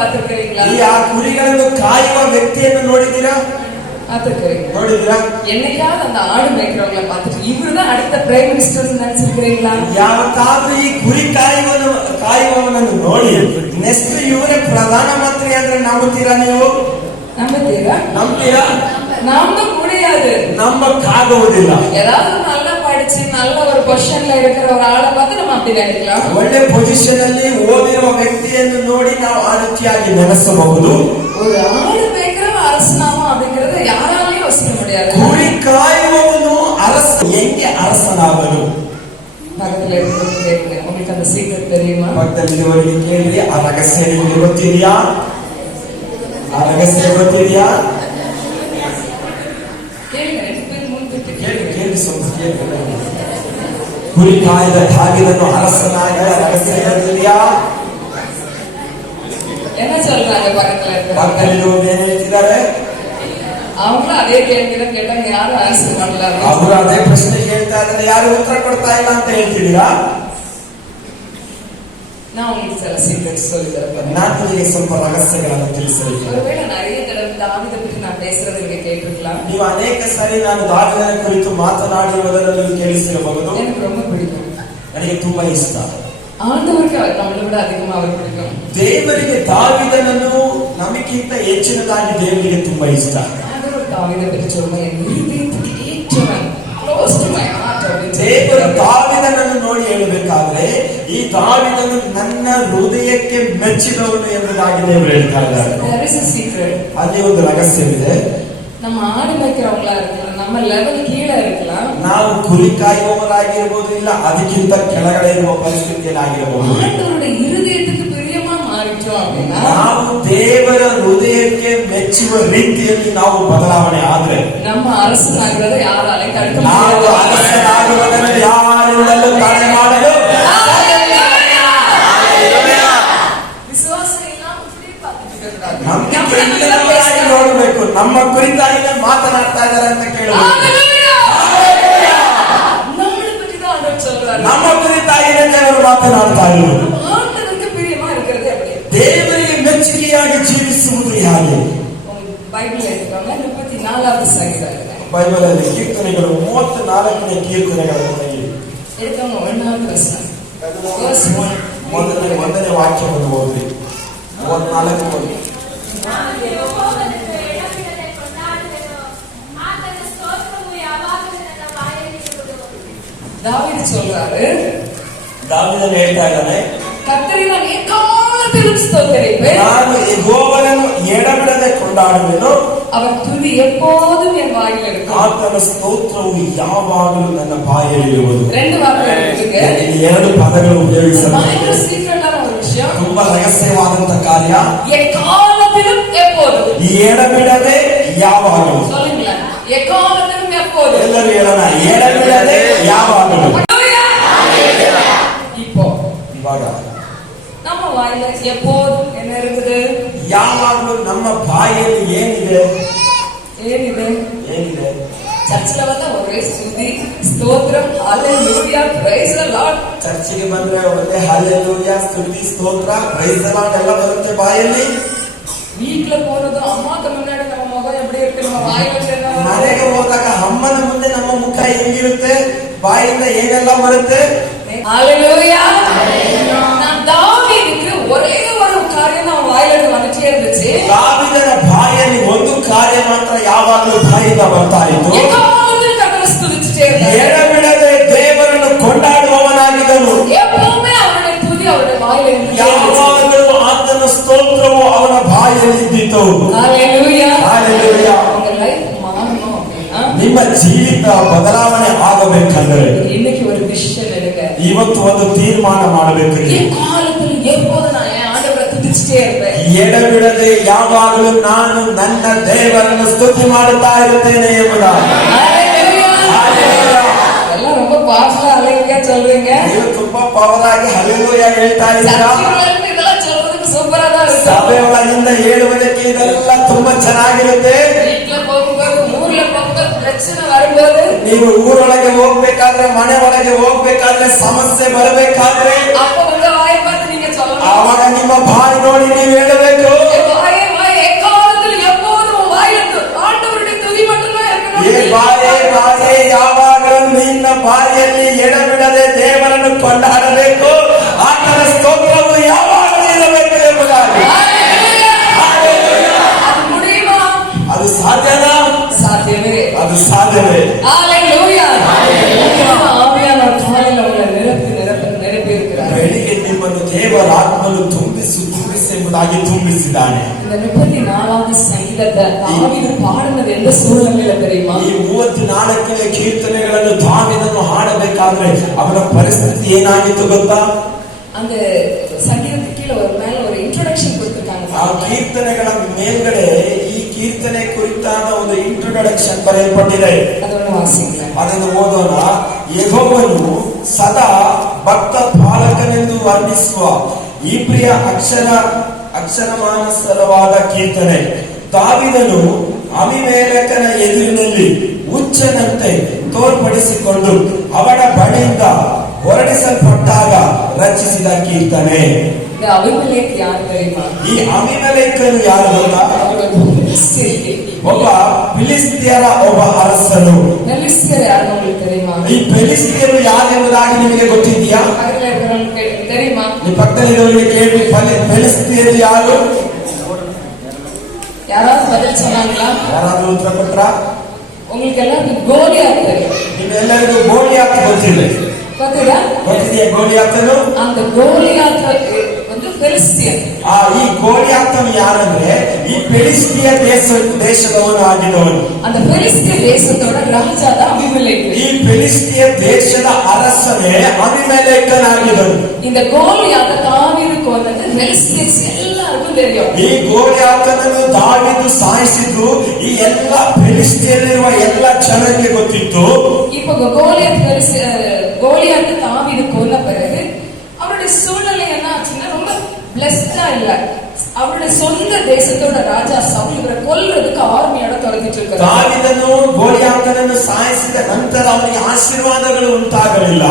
பார்த்திருக்கிறீங்களா? ಈ ಆ ಕುರಿಗಳನ್ನು ಕಾಯುವ ವ್ಯಕ್ತಿಯನ್ನು ನೋಡಿದ್ದೀರಾ? ನೋಡಿದ್ರಾ? என்னைக்காவது அந்த ஆடு மேய்க்கிறவங்களை பார்த்துட்டு இவருதான் அடுத்த பிரைம் மினிஸ்டர் நினைச்சிருக்கிறீங்களா? ಯಾವತ್ತಾದ್ರೂ ಈ ಕುರಿ ಕಾಯುವವನನ್ನು ನೋಡಿ ನೆಕ್ಸ್ಟ್ ಇವರೇ ಪ್ರಧಾನ ಮಂತ್ರಿ ಅಂದ್ರೆ ನಂಬುತ್ತೀರಾ ನೀವು? ನಂಬ್ತೀರಾ? நம்ப முடியாது, ನಂಬಕ್ಕಾಗುವುದಿಲ್ಲ. ஏதாவது நல்லா படிச்சு நல்ல ஒரு பொசிஷன்ல இருக்கிற ஒரு ஆளை பார்த்து நம்ம அப்படி நினைக்கலாம். ಒಳ್ಳೆ ಪೊಸಿಷನ್ ಅಲ್ಲಿ ಓದಿರುವ ವ್ಯಕ್ತಿಯನ್ನು ನೋಡಿ ನಾವು ಆ ರೀತಿಯಾಗಿ ನೆನೆಸಬಹುದು. ஒரு ஆடு மேய்க்கிற அரசனாமா அப்படிங்கறத யாராலையும் யோசிக்க முடியாது. ಕುರಿ ಕಾಯುವವನು ಅರಸ ಹೆಂಗೆ ಅರಸನಾಗಲು? பக்கத்துல இருக்கிறவங்க உங்களுக்கு அந்த சீಕ್ರೆಟ್ தெரியுமா? ಪಕ್ಕದಲ್ಲಿರುವವರಿಗೆ ಕೇಳಿ, ಆ ರಹಸ್ಯ ನಿಮಗೆ ಗೊತ್ತಿದೆಯಾ? ಆ ರಹಸ್ಯ ಗೊತ್ತಿದೆಯಾ? ಕುರಿ ಕಾಯ್ದ ದಾವೀದನು ಅರಸನಾಗಿ ರಹಸ್ಯ ಗೊತ್ತಿದೆಯಾ? என்ன சொல்றாங்க? ಪಕ್ಕದಲ್ಲಿರುವವರು ಏನ್ ಹೇಳ್ತಿದ್ದಾರೆ? அவங்களும் அதே கேள்விதான் கேட்டாங்க, யாரும் ஆன்சர் பண்ணல. ಅವರು ಅದೇ ಪ್ರಶ್ನೆ ಕೇಳ್ತಾ ಇದ್ದಾರೆ, ಯಾರು ಉತ್ತರ ಕೊಡ್ತಾ ಇಲ್ಲ ಅಂತ ಹೇಳ್ತಿದ್ದೀರಾ? நான் உங்களுக்கு சில சீக்ரெட்ஸ் சொல்லி தரேன். ನಾನು ನಿಮಗೆ ಸ್ವಲ್ಪ ರಹಸ್ಯಗಳನ್ನು ತಿಳಿಸಲಿಕ್ಕೆ. ஒருவேளை நிறைய தடவை தாவீதை பற்றி நான் பேசுறது நீங்க கேட்டிருக்கலாம். ನೀವು ಅನೇಕ ಸಾರಿ ನಾನು ದಾವೀದನ ಕುರಿತು ಮಾತನಾಡಿರುವುದನ್ನು ಕೇಳಿಸಿರಬಹುದು. எனக்கு ரொம்ப பிடிக்கும், ನನಗೆ ತುಂಬಾ ಇಷ್ಟ. ஆண்டவருக்கு நம்மளை விட அதிகமா அவர் பிடிக்கும். ದೇವರಿಗೆ ದಾವೀದನನ್ನು ನಮಗಿಂತ ಹೆಚ್ಚಿನದಾಗಿ ದೇವರಿಗೆ ತುಂಬಾ ಇಷ್ಟ. ஆண்டவர் தாவீதை பற்றி சொல்லும்போது என் இதயத்துக்கு ஏற்றவன், close to my heart. ದೇವರು ದಾವೀದನನ್ನು ನೋಡಿ ಹೇಳಬೇಕಾದ್ರೆ ಈ ದಾವೀದನು ನನ್ನ ಹೃದಯಕ್ಕೆ ಮೆಚ್ಚಿದವನು ಎಂಬುದಾಗಿ ದೇವರು ಹೇಳ್ತಾ ಇದ್ದಾರೆ. There is a secret. ಅಲ್ಲಿ ಒಂದು ರಹಸ್ಯವಿದೆ. நம்ம ஆடு மேய்க்கிறவங்களா இருக்கலாம், நம்ம ಲೆವೆಲ್ ಕೀழே இருக்கலாம், ನಾವು ಕುರಿ ಕಾಯುವವರಾಗಿರಬಹುದು, ಇಲ್ಲ ಅದಕ್ಕಿಂತ ಕೆಳಗಡೆ ಇರುವ ಪರಿಸ್ಥಿತಿಯಲ್ಲಿ ಆಗಿರಬಹುದು. ஆண்டவருடைய இருதயத்துக்கு பிரியமா மாறிட்டோம் அப்படின்னா, ನಾವು ದೇವರ ಹೃದಯಕ್ಕೆ ಮೆಚ್ಚುವ ರೀತಿಯಲ್ಲಿ ನಾವು ಬದಲಾವಣೆ ಆದ್ರೆ ನಮ್ಮ அரசனாகிறத யாராலையும் தடுக்க ನಾವು முடியாது. ಅರಸನಾಗುವುದನ್ನು ಯಾರಿಂದಲೂ ತಡೆ ಮಾಡಲು விசுவாசம் இல்லாம இப்படி பார்த்துட்டு கூடாது. ನಂಬಿಕೆಯಿಲ್ಲದವರಾಗಿ ನೋಡಬೇಕು. ನಮ್ಮ ಕುರಿತಾಗಿ ಮಾತನಾಡ್ತಾ ಇದ್ದಾರೆ ಅಂತ ಕೇಳಬೇಕು. நம்மளை பற்றி தான் ஆண்டவர் சொல்றாரு. ನಮ್ಮ ಕುರಿತಾಗಿ ದೇವರು ಮಾತನಾಡ್ತಾ ಇರುವುದು. ஆண்டவருக்கு பிரியமா இருக்கிறது எப்படி? ದೇವರಿಗೆ ಮೆಚ್ಚುಗೆಯಾಗಿ ಜೀವಿಸುವುದು ಹೇಗೆ? ಬೈಬಲ್ எடுத்துக்கோங்க, 34வது சங்கீதம். ಬೈಬಲ್ ಅಲ್ಲಿ ಕೀರ್ತನೆಗಳು 34ನೇ ಕೀರ್ತನೆಗಳನ್ನು எடுத்தவங்க 1வது வசனம். ಮೊದಲನೇ ವಾಕ್ಯವನ್ನು ಓದಿ. 34 தாவீது சொல்றாரு, ದಾವೀದನು ಹೇಳ್ತಾ ಇದ್ದಾನೆ, கர்த்தரை நான் எக்காலத்திலும் ஸ்தோத்திரிப்பேன், ನಾನು ಯೆಹೋವನನ್ನು ಎಡಬಿಡದೆ ಕೊಂಡಾಡುವೆನು, அவர் துதி எப்போதும் என் வாயில் இருக்கும். ಆತನ ಸ್ತೋತ್ರವು ಯಾವಾಗಲೂ ನನ್ನ ಬಾಯಲ್ಲಿ ಇರುವುದು. ரெண்டு வார்த்தை இருக்குங்க, ಎರಡು ಪದಗಳು ಉಪಯೋಗಿಸಬಹುದು. ಸೀಕ್ರೆಟಾன ஒரு விஷயம், ತುಂಬಾ ರಹಸ್ಯವಾದಂತ ಕಾರ್ಯ. எக்காலத்திலும் எப்போதும், ಎಡಬಿಡದೆ ಯಾವಾಗಲೂ. சொல்லுங்களேன், எக்காலத்திலும் எப்போதும். ಎಲ್ಲರೂ ಹೇಳೋಣ, ಎಡಬಿಡದೆ ಯಾವಾಗಲೂ. இப்போ ಇವಾಗ நம்ம வாயில எப்போதும் என்ன இருக்குது? ಯಾವಾಗಲೂ ನಮ್ಮ ಬಾಯಲ್ಲಿ ಏನಿದೆ? ಏನಿದೆ? ಏನಿದೆ? ಚರ್ಚ್ல ಬಂದ ಒಳ್ಳೆ ಸ್ತುತಿ, ಸ್ತೋತ್ರ, ಹಲ್ಲೆಲೂಯಾ, ಪ್ರೈಸ್ ದಿ ಲಾರ್ಡ್. ಚರ್ಚಿಗೆ ಬಂದ್ರೆ ಒಳ್ಳೆ ಹಲ್ಲೆಲೂಯಾ, ಸ್ತುತಿ, ಸ್ತೋತ್ರ, ಪ್ರೈಸ್ ದಿ ಲಾರ್ಡ್ ಎಲ್ಲ ಬರುತ್ತೆ ಬಾಯಲ್ಲಿ. வீட்ல போறது அம்மாக்கு முன்னாடி நம்ம முகம் எப்படி இருக்கு, நம்ம வாயில என்ன? ಮನೆಗೆ ಹೋದಾಗ ಅಮ್ಮನ ಮುಂದೆ ನಮ್ಮ ಮುಖ ಹೆಂಗಿರುತ್ತೆ, ಬಾಯಿಂದ ಏನೆಲ್ಲ ಬರುತ್ತೆ? ஹல்லேலூயா. நான் தாவீதுக்கு ஒரே ஒரு காரியம் தான் வாயில இருந்து வந்துட்டே இருந்துச்சு. ದಾವೀದನ ಬಾಯಲ್ಲಿ ಒಂದು ಕಾರ್ಯ ಮಾತ್ರ ಯಾವಾಗಲೂ ಬಾಯಿಂದ ಬರ್ತಾ ಇತ್ತು. எப்போதும் கர்த்தரை ஸ்துதிச்சிட்டே இருந்தார். ಎಡಬಿಡದೆ ದೇವರನ್ನು ಕೊಂಡಾಡುವವನಾಗಿದ್ದನು. எப்பவுமே அவருடைய துதி அவருடைய வாயில இருந்து ಯಾವಾಗಲೂ ಆತನ ಸ್ತೋತ್ರವು ಅವನ ಬಾಯಲ್ಲಿ ಇದ್ದಿತು. ஹல்லேலூயா. ಹಲ್ಲೆಲೂಯಾ. உங்க லைஃப் மாறணும் அப்படின்னா, ನಿಮ್ಮ ಜೀವಿತ ಬದಲಾವಣೆ ಆಗಬೇಕಂದ್ರೆ இன்னைக்கு ஒரு டிசிஷன் எடுங்க. ಇವತ್ತು ಒಂದು ತೀರ್ಮಾನ ಮಾಡಬೇಕು. எக்காலத்தில் எப்போதும் நான் என் ஆண்டவரை துதிச்சிட்டே இருப்பேன். ಎಡಬಿಡದೆ ಯಾವಾಗಲೂ ನಾನು ನನ್ನ ದೇವರನ್ನು ಸ್ತುತಿ ಮಾಡುತ್ತಾ ಇರುತ್ತೇನೆ ಎಂಬುದಾಗಿ. எல்லாம் ரொம்ப பாஸ்டா ஹல்லேலூயா சொல்றீங்க. ನೀವು ತುಂಬಾ ಪವರ್ ಆಗಿ ಹಲ್ಲೆಲೂಯಾ ಹೇಳ್ತಾ ಇದ್ದೀರಾ. இதெல்லாம் சொல்றதுக்கு சூப்பரா தான் இருக்கு. ಸಭೆ ಒಳಗಿಂದ ಹೇಳುವುದಕ್ಕೆ ಇದೆಲ್ಲ ತುಂಬಾ ಚೆನ್ನಾಗಿರುತ್ತೆ. வீட்ல போகும்போது, ஊர்ல போகும்போது, பிரச்சனை வரும்போது, ನೀವು ಊರೊಳಗೆ ಹೋಗ್ಬೇಕಾದ್ರೆ, ಮನೆ ಒಳಗೆ ಹೋಗ್ಬೇಕಾದ್ರೆ, ಸಮಸ್ಯೆ ಬರಬೇಕಾದ್ರೆ அப்ப உங்க வாயை பார்த்து நீங்க சொல்ல ಆವಾಗ ನಿಮ್ಮ ಬಾಯಿ ನೋಡಿ ನೀವು ಹೇಳಬೇಕು, வாயே வாயே எக்காலத்தில் எப்போதும் வாயிலிருந்து ஆண்டவருடைய துதி மட்டும்தான் ಏ ಬಾಯೇ ಬಾಯೇ ಯಾವಾಗಲೂ ನಿನ್ನ ಬಾಯಲ್ಲಿ ಎಡಬಿಡದೆ ದೇವರನ್ನು ಕೊಂಡಾಡಬೇಕು, ಆತನ ಸ್ತೋತ್ರವು ಯಾವಾಗಲೂ ಇರಬೇಕು ಎಂಬುದಾಗಿ. அது முடியுமா? ಅದು ಸಾಧ್ಯನಾ? சாத்தியமே. ಅದು ಸಾಧ್ಯವೇ. ஹalleluya. ஆவியானவர் காலையில உங்களை நிரப்பி இருக்கிறார். ಬೆಳಿಗ್ಗೆ ನಿಮ್ಮನ್ನು ದೇವರ ಆತ್ಮನು ತುಂಬಿಸಿ ಎಂಬುದಾಗಿ ತುಂಬಿಸಿದ್ದಾನೆ. இந்த 34வது சங்கீதத்தை தாவீது பாடினது எந்த சூழ்நிலையில தெரியுமா? ಈ 34ನೇ ಕೀರ್ತನೆಗಳನ್ನು ದಾವೀದನು ಹಾಡಬೇಕಾದ್ರೆ ಅವನ ಪರಿಸ್ಥಿತಿ ಏನಾಗಿತ್ತು ಗೊತ್ತಾ? அந்த சங்கீதத்துக்கு கீழே மேல ஒரு இன்ட்ரோடக்ஷன் கொடுத்திருக்காங்க. ಆ ಕೀರ್ತನೆಗಳ ಮೇಲ್ಗಡೆ ಈ ಕೀರ್ತನೆ ಕುರಿತಾದ ಒಂದು ಇಂಟ್ರೊಡಕ್ಷನ್ ಬರೆಯಲ್ಪಟ್ಟಿದೆ. ಅದನ್ನು ವಾಸಿக்கலாம். ಅದನ್ನು ಓದೋಣ. ಯೆಹೋವನು ಸದಾ ಭಕ್ತ ಪಾಲಕನೆಂದು ವರ್ಣಿಸುವ ಇಬ್ರಿಯ ಅಕ್ಷರಮಾನಸ್ಥರವಾದ ಕೀರ್ತನೆ. ದಾವೀದನು ಅಬೀಮೆಲೆಕನ ಎದುರಿನಲ್ಲಿ ಹುಚ್ಚನಂತೆ ತೋರ್ಪಡಿಸಿಕೊಂಡು ಅವನ ಬಳಿಯಿಂದ ಹೊರಡಿಸಲ್ಪಟ್ಟಾಗ ರಚಿಸಿದ ಕೀರ್ತನೆ. இந்த அபிமெலேக் யார் தெரியுமா? ಈ ಅಬೀಮೆಲೆಕನು ಯಾರು ಗೊತ್ತಾ? ಒಬ್ಬ ಫಿಲಿಸ್ತಿಯರ ಒಬ್ಬ ಅರಸನು. பெலிஸ்தியர் யாருன்னு உங்களுக்கு தெரியுமா? ಈ ಫಿಲಿಸ್ತಿಯರು ಯಾರೆಂಬುದಾಗಿ ನಿಮಗೆ ಗೊತ್ತಿದೆಯಾ? பக்கத்துல இருக்கிறவங்களுக்கு தெரியுமா? ಈ ಪಕ್ಕದಲ್ಲಿರೋರಿಗೆ ಕೇಳಿ, ಫಿಲಿಸ್ತಿಯರು ಯಾರು? யாராவது பதில் சொன்னாங்களா? ಯಾರಾದ್ರೂ ಉತ್ತರ ಕೊಟ್ರ? உங்களுக்கு எல்லாருக்கும் கோலியாத் தெரியும். ನಿಮ್ಮೆಲ್ಲರಿಗೂ ಗೋಲಿಯಾತ್ ಗೊತ್ತಿದೆ. ಗೊತ್ತಿದಾ? ಗೊತ್ತಿದೆಯಾ ಗೋಲಿಯಾತನು? அந்த கோலியாத் வந்து பெலிஸ்தியர். ಈ ಗೋಲಿಯಾತನು ಯಾರಂದ್ರೆ ಈ ಫಿಲಿಸ್ತಿಯ ದೇಶದವನು ಆಗಿದ್ದವನು. அந்த பெலிஸ்திய தேசத்தோட ராஜா தான் அபிமெலேக். ಈ ಫಿಲಿಸ್ತಿಯ ದೇಶದ ಅರಸನೇ ಅಬೀಮೆಲೆಕನಾಗಿದ್ದನು. இந்த கோலியாத் தாவீதுக்கு வந்தது பெலிஸ்தியர்ஸ் எல்லாருக்கும் தெரியும். ಈ ಗೋಲಿಯಾತನನ್ನು ದಾವೀದು ಸಾಯಿಸಿದ್ದು ಈ ಎಲ್ಲ ಫಿಲಿಸ್ತಿಯಲ್ಲಿರುವ ಎಲ್ಲ ಜನರಿಗೆ ಗೊತ್ತಿತ್ತು. இப்போ கோலியாத் தாவீது கொல்ல பிறகு அவருடைய சூழ்நிலை என்ன ஆச்சுன்னா ரொம்ப பிளஸ்டா இல்ல. அவருடைய சொந்த தேசத்தோட ராஜா சவுல் இவரை கொல்றதுக்கு ಆರ್ಮಿயோட ತೊರೆದಿட்டு இருக்காரு. ದಾವೀದನು ಗೋಲಿಯಾತನನ್ನು ಸಾಯಿಸಿದ ನಂತರ ಅವನಿಗೆ ಆಶೀರ್ವಾದಗಳು ಉಂಟಾಗಲಿಲ್ಲ.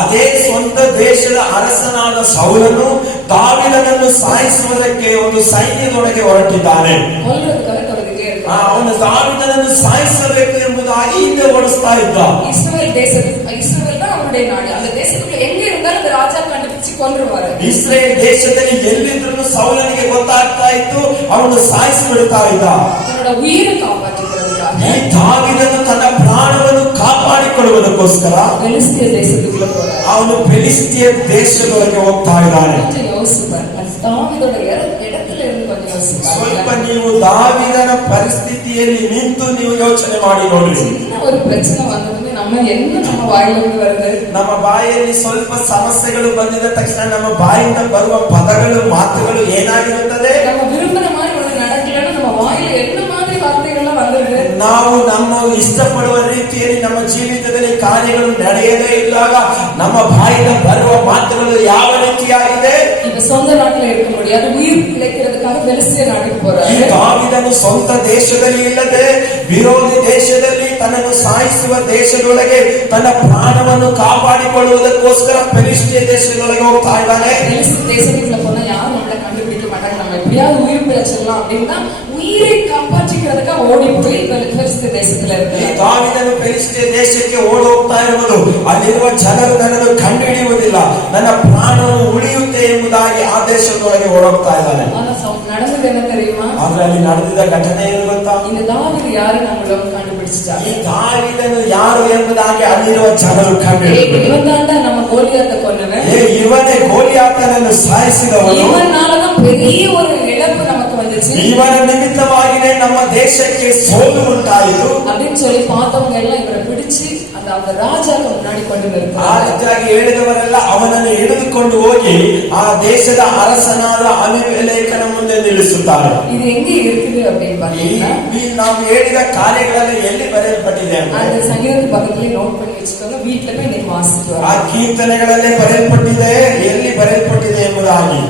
ಅದೇ ಸ್ವಂತ ದೇಶದ ಅರಸನಾದ ಸೌಲನು ದಾವೀದನನ್ನು ಸಾಯಿಸುವುದಕ್ಕೆ ಒಂದು ಸೈನ್ಯದೊಳಗೆ ಹೊರಟಿದ್ದಾನೆ. கொல்றதுக்காக ತೊರೆದಿட்டே இருக்காரு. ಅವನು ದಾವೀದನನ್ನು ಸಾಯಿಸಬೇಕು ಎಂಬುದಾಗಿ ಹಿಂದೆ ಓಡಿಸ್ತಾ ಇದ್ದ. இஸ்ரவேல் தான் அவருடைய நாடு. அந்த தேசத்துக்குள்ள எங்க இருந்தாலும் அந்த ராஜா கண்டுபிடிச்சு கொன்றுவாரு. ಇಸ್ರೇಲ್ ದೇಶದಲ್ಲಿ ಎಲ್ಲಿದ್ರು ಸೌಲನಿಗೆ ಗೊತ್ತಾಗ್ತಾ ಇತ್ತು, ಅವನು ಸಾಯಿಸಿ ಬಿಡ್ತಾ ಇದ್ದ. தன்னோட உயிரை காப்பாற்றிக்கிறதுக்காக ಈ ದಾವೀದನು ತನ್ನ ಪ್ರಾಣವನ್ನು ಕಾಪಾಡಿಕೊಳ್ಳುವುದಕ್ಕೋಸ್ಕರ பெலிஸ்திய தேசத்துக்குள்ள போறாரு. ಅವನು ಫಿಲಿಸ್ತಿಯ ದೇಶದೊಳಗೆ ಹೋಗ್ತಾ ಇದ್ದಾನೆ. கொஞ்சம் யோசிச்சு பாருங்க. தாவீதோட இடத்துல இருந்து கொஞ்சம் யோசிச்சு ಸ್ವಲ್ಪ பாருங்க. ನೀವು ದಾವೀದನ ಪರಿಸ್ಥಿತಿಯಲ್ಲಿ ನಿಂತು ನೀವು ಯೋಚನೆ ಮಾಡಿ ನೋಡಿ. சின்ன ஒரு பிரச்சனை வந்ததுமே நம்ம வாயிலிருந்து வருது. ನಮ್ಮ ಬಾಯಲ್ಲಿ ಸ್ವಲ್ಪ ಸಮಸ್ಯೆಗಳು ಬಂದಿದ ತಕ್ಷಣ ನಮ್ಮ ಬಾಯಿಂದ ಬರುವ ಪದಗಳು ಮಾತುಗಳು ಏನಾಗಿರುತ್ತದೆ? நம்ம விரும்பின மாதிரி ஒண்ணு நடக்கலன்னா நம்ம வாயில என்ன மாதிரி வார்த்தைகள்லாம் வந்துருது? ನಾವು ನಮ್ಮ ಇಷ್ಟಪಡುವ ರೀತಿಯಲ್ಲಿ ನಮ್ಮ ಜೀವಿತದಲ್ಲಿ ಕಾರ್ಯಗಳು ನಡೆಯದೇ ಇದ್ದಾಗ ನಮ್ಮ ಬಾಯಿಂದ ಬರುವ ಮಾತುಗಳು ಯಾವ ರೀತಿಯಾಗಿದೆ? இப்ப சொந்த நாட்டுல இருக்க முடியாது, உயிர் பிழைக்கிறதுக்காக பெலிஸ்திய நாட்டுக்கு போறாரு. ಈ ದಾವೀದನು ಸ್ವಂತ ದೇಶದಲ್ಲಿ ಇಲ್ಲದೆ ವಿರೋಧಿ ದೇಶದಲ್ಲಿ ತನ್ನನ್ನು ಸಾಯಿಸುವ ದೇಶದೊಳಗೆ ತನ್ನ ಪ್ರಾಣವನ್ನು ಕಾಪಾಡಿಕೊಳ್ಳುವುದಕ್ಕೋಸ್ಕರ ಫಿಲಿಸ್ತಿಯ ದೇಶದೊಳಗೆ ಹೋಗ್ತಾ ಇದ್ದಾನೆ. பெலிஸ்திய தேசத்துக்குள்ள போனா யாரும் நம்மளை கண்டுபிடிக்க மாட்டாங்க. நம்ம எப்படியாவது உயிர் பிழைச்சிடலாம் அப்படின்னா உயிரை காப்பாற்றிக்கிறதுக்காக ஓடி போய் பெலிஸ்திய தேசத்துல ಈ இருக்கு. ದಾವೀದನು ಫಿಲಿಸ್ತಿಯ ದೇಶಕ್ಕೆ ಓಡಿ ಹೋಗ್ತಾ ಇರುವುದು, ಅಲ್ಲಿರುವ ಜನರು ನನ್ನನ್ನು ಕಂಡುಹಿಡಿಯುವುದಿಲ್ಲ, ನನ್ನ ಪ್ರಾಣವನ್ನು ಉಳಿಯುತ್ತೆ ಎಂಬುದಾಗಿ ಆ ದೇಶದೊಳಗೆ ಓಡೋಗ್ತಾ ಇದ್ದಾನೆ. ஆனா நடந்தது என்ன தெரியுமா? ಆದ್ರೆ ಅಲ್ಲಿ ನಡೆದಿದ್ದ ಘಟನೆ ಏನು ಗೊತ್ತಾ? இந்த தாவீது யாரு நம்மள கண்டுபிடிச்சிட்டாங்க. ಈ ದಾವೀದನು ಯಾರು ಎಂಬುದಾಗಿ ಅಲ್ಲಿರುವ ಜನರು ಕಂಡುಹಿಡಿದರು. இவன் தான்டா நம்ம கோலியாத்தை கொன்னவன். ಇವನೇ ಗೋಲಿಯಾತನನ್ನು ಸಾಯಿಸಿದವನು. இவனாலதான் பெரிய ஒரு இழப்பு நமக்கு வந்துச்சு. ಇವನ ನಿಮಿತ್ತವಾಗಿಯೇ ನಮ್ಮ ದೇಶಕ್ಕೆ ಸೋಲು ಉಂಟಾಯಿತು அப்படின்னு சொல்லி பார்த்தவங்க எல்லாம் இவரை பிடிச்சு அந்த ராஜாக்கு முன்னாடி கொண்டு ಆ வருவாங்க. ರೀತಿಯಾಗಿ ಹೇಳಿದವರೆಲ್ಲ ಅವನನ್ನು ಹಿಡಿದುಕೊಂಡು ಹೋಗಿ ಆ ದೇಶದ ಅರಸನಾದ ಅಬೀಮೆಲೆಕನ ಮುಂದೆ ನಿಲ್ಲಿಸುತ್ತಾರೆ. இது எங்க இருக்குது அப்படின்னு பாத்தீங்கன்னா ನಾವು ಹೇಳಿದ ಕಾರ್ಯಗಳಲ್ಲಿ ಎಲ್ಲಿ ಬರೆಯಲ್ಪಟ್ಟಿದೆ அந்த ಅಂದ್ರೆ சங்கீதத்து பக்கத்துலயே நோட் பண்ணி வச்சுக்கோங்க. வீட்டுல போய் நீங்க வாசிட்டு ಆ வரலாம். ಕೀರ್ತನೆಗಳಲ್ಲೇ ಬರೆಯಲ್ಪಟ್ಟಿದೆ, ಎಲ್ಲಿ ಬರೆಯಲ್ಪಟ್ಟಿದೆ ಎಂಬುದಾಗಿ.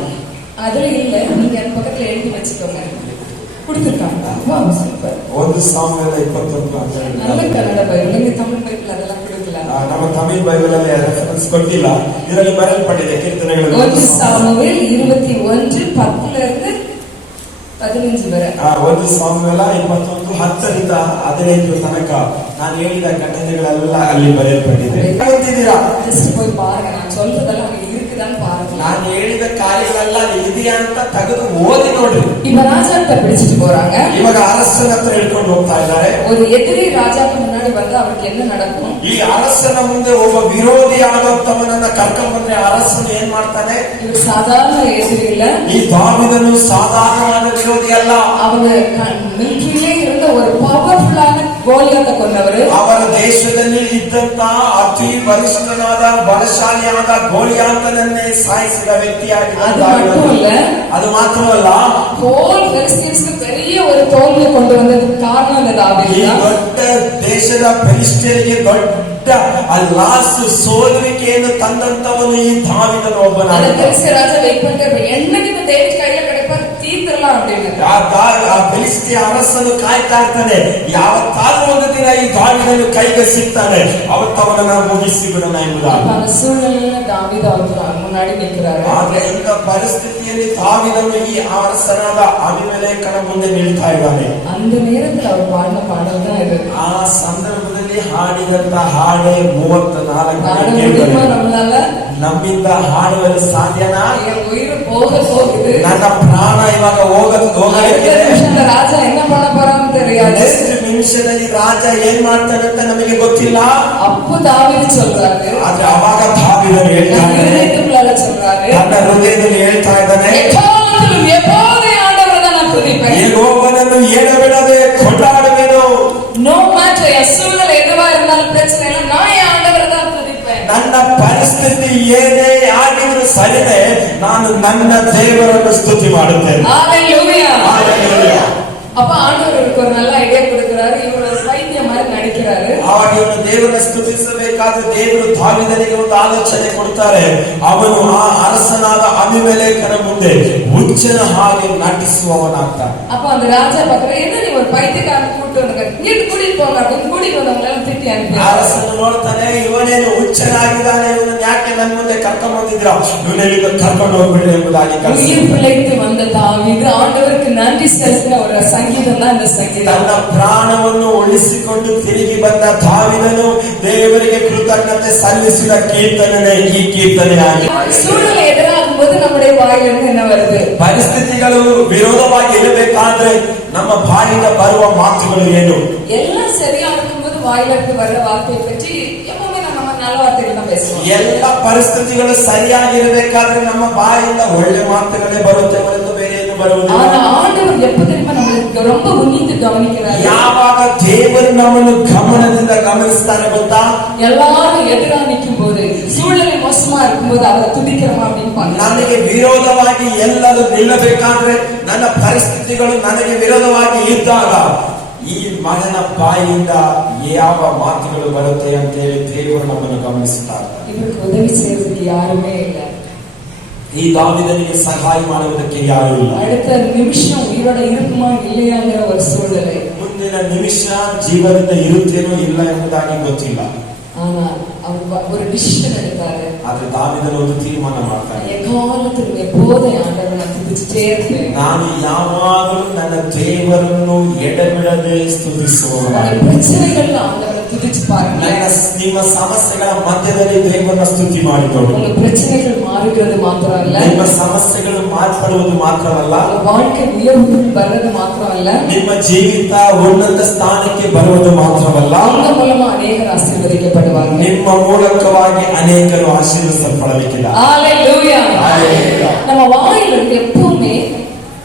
அதுல இல்ல, நீங்க அந்த பக்கத்துல எழுதி வச்சுக்கோங்க. கொடுத்துருக்காங்க. சூப்பர். 1 ಸಾಮ್ಯದ 21 நல்ல கன்னட பைபிள். நீங்க தமிழ் பைபிள் அதெல்லாம் கொடுக்கல. ನಮ್ಮ ತಮಿಳ್ ಬೈಬಲ್ ಅಲ್ಲಿ ರೆಫರೆನ್ಸ್ ಕೊಟ್ಟಿಲ್ಲ, ಇದರಲ್ಲಿ ಬರೆಯಲ್ಪಟ್ಟಿದೆ ಕೀರ್ತನೆಗಳು. 1 ಸಾಮುವೇಲ್ 21:10 15 ವರೆ. 1 ಸಾಮುವೇಲ 21:10 15 ತನಕ ನಾನು ಹೇಳಿದ ಘಟನೆಗಳೆಲ್ಲ ಅಲ್ಲಿ ಬರೆಯಲ್ಪಟ್ಟಿದೆ. ಗೊತ್ತಿದ್ದೀರಾ? ಜಸ್ಟ್ போய் பாருங்க, நான் சொல்றதெல்லாம் அங்க இருக்குதான்னு பாருங்க. ನಾನು ಹೇಳಿದ ಕಾರ್ಯಗಳೆಲ್ಲ ಇದೆಯಾ ಅಂತ ತೆಗೆದು ಓದಿ ನೋಡ್ರಿ. இப்ப ராஜாட்ட பிடிச்சிட்டு போறாங்க. ಇವಾಗ ಅರಸನ ಹತ್ರ ಹೇಳ್ಕೊಂಡು ಹೋಗ್ತಾ ಇದ್ದಾರೆ. ஒரு எதிரி ராஜாக்கு முன்னாடி வந்து அவருக்கு என்ன நடக்கும்? ಈ ಅರಸನ ಮುಂದೆ ಒಬ್ಬ ವಿರೋಧಿಯಾದಂತವನನ್ನ ಕರ್ಕೊಂಡು ಬಂದ್ರೆ ಅರಸನು ಏನ್ ಮಾಡ್ತಾನೆ? இது சாதாரண எதிரி இல்ல. ಈ ದಾವೀದನು ಸಾಧಾರಣವಾದ ವಿರೋಧಿ ಅಲ್ಲ. ಅವನು ಮಿಲಿಟರಿಯೇ இருந்த ஒரு பவர்ஃபுல்லான கோலியாத்தை கொண்டவர். ಅವರ ದೇಶದಲ್ಲಿ ಇದ್ದಂತ ಅತಿ ಬಲಿಷ್ಠನಾದ ಬಲಶಾಲಿಯಾದ ಗೋಲಿಯಾತನನ್ನೇ ಸಾಯಿಸಿದ ವ್ಯಕ್ತಿಯಾಗಿದ್ದ. ಅದು ಮಾತ್ರವಲ್ಲ, ಹೋಲ್ ಫಿಲಿಸ್ತೀನ್ಸ್ಗೆ பெரிய ஒரு தோல்வி கொண்டு வந்ததுக்கு காரணம் இந்த தாவீது. ಈ ದೊಡ್ಡ ದೇಶದ ಫಿಲಿಸ್ಟಿಯರಿಗೆ ದೊಡ್ಡ ಲಾಸು ಸೋಲುವಿಕೆಯನ್ನು ತಂದಂತವನು ಈ ದಾವೀದನು ಒಬ್ಬನಾಗಿದ್ದ. ರಾಜ ವೇಟ್ பண்ணிட்டு என்னைக்கு இந்த தேவி கையில கிடைப்பார் தீர்த்தலாம் அப்படின்னு ಆ ಫಿಲಿಸ್ಟಿಯ ಅರಸನು ಕಾಯ್ತಾ ಇರ್ತಾನೆ, ಯಾವತ್ತಾದ್ರೂ ಒಂದು ದಿನ ಈ ದಾವೀದನು ಕೈಗೆ ಸಿಗ್ತಾನೆ, ಅವತ್ತವನನ್ನ ಮುಗಿಸಿ ಬಿಡೋಣ ಎಂಬುದಾಗಿ. அந்த சூழ்நிலையில தாவீது அவர் முன்னாடி நிற்கிறாரு. ಆದ್ರೆ ಇಂಥ ಪರಿಸ್ಥಿತಿಯಲ್ಲಿ ದಾವೀದನು ಈ ಅರಸನಾದ ಅಬೀಮೆಲೆಕನ ಮುಂದೆ ನಿಲ್ತಾ ಇದ್ದಾನೆ. அந்த நேரத்தில் அவர் பாடின பாடல் தான் இது. ಆ ಸಂದರ್ಭದಲ್ಲಿ ಹಾಡಿದಂತ ಹಾಡೇ 34 நம்மளால ನಮ್ಮಿಂದ ಹಾಡುವುದು ಸಾಧ್ಯನಾ? என் உயிர் போக போகுது, ನನ್ನ ಪ್ರಾಣ ಇವಾಗ ಹೋಗಲಿಕ್ಕೆ ರಾಜ என்ன பண்ண போறான்னு தெரியாது. ಎಷ್ಟು ನಿಮಿಷದಲ್ಲಿ ರಾಜ ಏನ್ ಮಾಡ್ತಾನೆ ಅಂತ ನಮಗೆ ಗೊತ್ತಿಲ್ಲ. ಅಪ್ಪು ದಾವೀದು சொல்றாரு, ಆದ್ರೆ ಅವಾಗ ದಾವೀದನು ಹೇಳ್ತಾನೆ, ತನ್ನ ಹೃದಯದಲ್ಲಿ ಹೇಳ್ತಾ ಇದ್ದಾನೆ, எப்போதும் ஆண்டவரை தான் நான் துதிப்பேன், ಯೆಹೋವನನ್ನು ಎಡಬಿಡದೆ ಕೊಂಡಾಡುವೆನು. நோ மேட்டர் என் சூழ்நிலை எதுவா இருந்தாலும் பிரச்சனை ಇಲ್ಲ, நான் என் ஆண்டவரை தான் துதிப்பேன். ನನ್ನ ಪರಿಸ್ಥಿತಿ ಏನೇ ಆಗಿದ್ರು ಸರಿದೆ, ನಾನು ನನ್ನ ದೇವರನ್ನು ಸ್ತುತಿ ಮಾಡುತ್ತೇನೆ. ஹalleluya. ಹalleluya. அப்ப ஆண்டவர் இவருக்கு ஒரு நல்ல ஐடியா கொடுக்கிறாரு. இவர் ஒரு பைத்தியம் மாதிரி நடிக்கிறாரு. ಆವಾಗ ಇವನು ದೇವರನ್ನು ಸ್ತುತಿಸಬೇಕಾದ್ರೆ ದೇವರು ದಾವೀದನಿಗೆ ಒಂದು ಆಲೋಚನೆ ಕೊಡ್ತಾರೆ. ಅವನು ಆ ಅರಸನಾದ ಅಬೀಮೆಲೆಕನ ಮುಂದೆ ಹುಚ್ಚನ ಹಾಗೆ ನಟಿಸುವವನಾಗ್ತಾನೆ. அப்ப அந்த ராஜா பார்க்கற, என்ன நீ ஒரு பைத்தியக்காரன் கூட்டு வந்து நீட்டு கூட்டிட்டு போங்க அப்படின்னு கூட்டிட்டு வந்தவங்களெல்லாம் திட்டி அனுப்பி ಅರಸನು ನೋಡ್ತಾನೆ, ಇವನೇನು ಹುಚ್ಚನಾಗಿದ್ದಾನೆ, ಇವನು ಯಾಕೆ ನನ್ನ ಮುಂದೆ ಕರ್ಕೊಂಡು ಬಂದಿದ್ರ, ಇವನೆಲ್ಲಿಂದ ಕರ್ಕೊಂಡು ಹೋಗ್ಬಿಡ್ರಿ ಎಂಬುದಾಗಿ உயிர் பிழைத்து வந்த தாவீது ஆண்டவருக்கு நன்றி செலுத்தின ஒரு சங்கீதம் தான் இந்த சங்கீதம். ತನ್ನ ಪ್ರಾಣವನ್ನು ಉಳಿಸಿಕೊಂಡು ತಿರುಗಿ ಬಂದ ದಾವೀದನು ದೇವರಿಗೆ ಕೃತಜ್ಞತೆ ಸಲ್ಲಿಸಿದ ಕೀರ್ತನೆ ಈ ಕೀರ್ತನೆ ಆಗಿದೆ. சூழ்நிலை எதிராகும் போது நம்முடைய வாயிலிருந்து என்ன வருது? ಪರಿಸ್ಥಿತಿಗಳು ವಿರೋಧವಾಗಿ ಇರಬೇಕಾದ್ರೆ ನಮ್ಮ ಬಾಯಿಂದ ಬರುವ ಮಾತುಗಳು ಏನು? எல்லாம் சரியா இருக்கும்போது வாயிலிருந்து வர்ற வார்த்தையை பற்றி எப்பவுமே நம்ம நல்ல வார்த்தைகள் தான் பேசுவோம். ಎಲ್ಲ ಪರಿಸ್ಥಿತಿಗಳು ಸರಿಯಾಗಿರಬೇಕಾದ್ರೆ ನಮ್ಮ ಬಾಯಿಂದ ಒಳ್ಳೆ ಮಾತುಗಳೇ ಬರುತ್ತೆ ಹೊರತು ಬೇರೆ ಏನು ಬರುವುದಿಲ್ಲ. ஆனா ஆண்டவர் எப்ப தெரியுமா நம்மளுக்கு ரொம்ப உன்னித்து கவனிக்கிறாரு? ಯಾವಾಗ ದೇವರು ನಮ್ಮನ್ನು ಗಮನದಿಂದ ಗಮನಿಸ್ತಾರೆ ಗೊತ್ತಾ? எல்லாரும் எதிராக நிற்கும் போது, சூழ்நிலை மோசமா இருக்கும்போது அவரை துதிக்கிறோமா அப்படின்னு பாருங்க. ನನಗೆ ವಿರೋಧವಾಗಿ ಎಲ್ಲರೂ ನಿಲ್ಲಬೇಕಾದ್ರೆ, ನನ್ನ ಪರಿಸ್ಥಿತಿಗಳು ನನಗೆ ವಿರೋಧವಾಗಿ ಇದ್ದಾಗ ಈ ಮಗನ ಬಾಯಿಯಿಂದ ಯಾವ ಮಾತುಗಳು ಬರುತ್ತೆ ಅಂತ ಹೇಳಿ ದೇವರು ನಮ್ಮನ್ನು ಗಮನಿಸುತ್ತಾರೆ. ಇವರಿಗೆ ಉದವಿ செய்யறதுக்கு யாருமே இல்லை. ಈ ದಾವೀದನಿಗೆ ಸಹಾಯ ಮಾಡುವುದಕ್ಕೆ ಯಾರು ಇಲ್ಲ. அடுத்த நிமிஷம் உயிரோட இருக்குமா இல்லையாங்கிற ஒரு சூழ்நிலை. ಮುಂದಿನ ನಿಮಿಷ ಜೀವನದ ಇರುತ್ತೇನೋ ಇಲ್ಲ ಎಂಬುದಾಗಿ ಗೊತ್ತಿಲ್ಲ. ஆனா அவர் ஒரு டிசிஷன் எடுத்தாரு. ಆದ್ರೆ ದಾವೀದನು ಒಂದು ತೀರ್ಮಾನ ಮಾಡ್ತಾನೆ, எக்காலத்திலும் எப்போதும் ஆண்டவரை துதிச்சுட்டே இருப்பேன். ನಾನು ಯಾವಾಗಲೂ ನನ್ನ ದೇವರನ್ನು ಎಡಬಿಡದೆ ಸ್ತುತಿಸುವವನಾಗಿರುತ್ತೇನೆ. பிரச்சனைகள் ஆண்டவரை துதிச்சு பாருங்க. ನಿಮ್ಮ ಸಮಸ್ಯೆಗಳ ಮಧ್ಯದಲ್ಲಿ ದೇವರನ್ನ ಸ್ತುತಿ ಮಾಡಿಕೊಳ್ಳಿ. உங்க பிரச்சனைகள் மாறுகிறது மாத்திரம் இல்ல, ನಿಮ್ಮ ಸಮಸ್ಯೆಗಳು ಮಾರ್ಪಡುವುದು ಮಾತ್ರವಲ್ಲ, உங்க வாழ்க்கை உயர்வு வர்றது மாத்திரம் இல்ல, ನಿಮ್ಮ ಜೀವಿತ ಉನ್ನತ ಸ್ಥಾನಕ್ಕೆ ಬರುವುದು ಮಾತ್ರವಲ್ಲ, உங்க மூலமா அநேகர் ஆசீர்வதிக்கப்படுவாங்க. ನಿಮ್ಮ ಮೂಲಕವಾಗಿ ಅನೇಕರು ಆಶೀರ್ವದಿಸಲ್ಪಡಬೇಕಿಲ್ಲ. ஹalleluya. நம்ம வாயிலிருந்து எப்பவுமே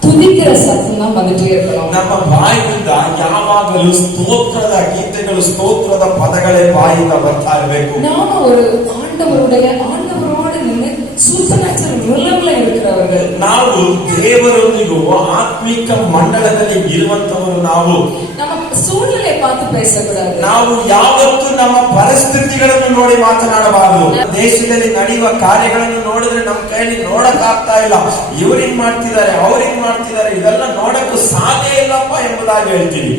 துதிக்கிற சத்தம் தான் வந்துட்டே இருக்கணும். ನಮ್ಮ ಬಾಯಿಯಿಂದ ಯಾವಾಗಲೂ ಸ್ತೋತ್ರದ ಗೀತೆಗಳು, ಸ್ತೋತ್ರದ ಪದಗಳೇ ಬಾಯಿಂದ ಬರ್ತಾ ಇರಬೇಕು. நாம ஒரு ஆண்டவரோடு நின்று சூப்பர் நேச்சுரல் ரிலம்ல இருக்கிறவர்கள். ನಾವು ದೇವರೊಂದಿಗೂ ಆತ್ಮಿಕ ಮಂಡಲದಲ್ಲಿ ಇರುವಂತವರು. ನಾವು ನಮ್ಮ ಸೂழ்நிலை பார்த்து பேசக்கூடாது. ನಾವು ಯಾವತ್ತೂ ನಮ್ಮ ಪರಿಸ್ಥಿತಿಗಳನ್ನು ನೋಡಿ ಮಾತನಾಡಬಾರದು. ದೇಶದಲ್ಲಿ ನಡೆಯುವ ಕಾರ್ಯಗಳನ್ನು ನೋಡಿದ್ರೆ ನಮ್ಮ ಕೈಯಲ್ಲಿ ನೋಡಕ್ ಆಗ್ತಾ ಇಲ್ಲ, ಇವ್ರು ಹಿಂಗ್ ಮಾಡ್ತಿದ್ದಾರೆ, ಅವ್ರು ಹಿಂಗ್ ಮಾಡ್ತಿದ್ದಾರೆ, ಇದೆಲ್ಲ ನೋಡಕ್ಕೂ ಸಾಧ್ಯ ಇಲ್ಲಪ್ಪ ಎಂಬುದಾಗಿ ಹೇಳ್ತೀವಿ.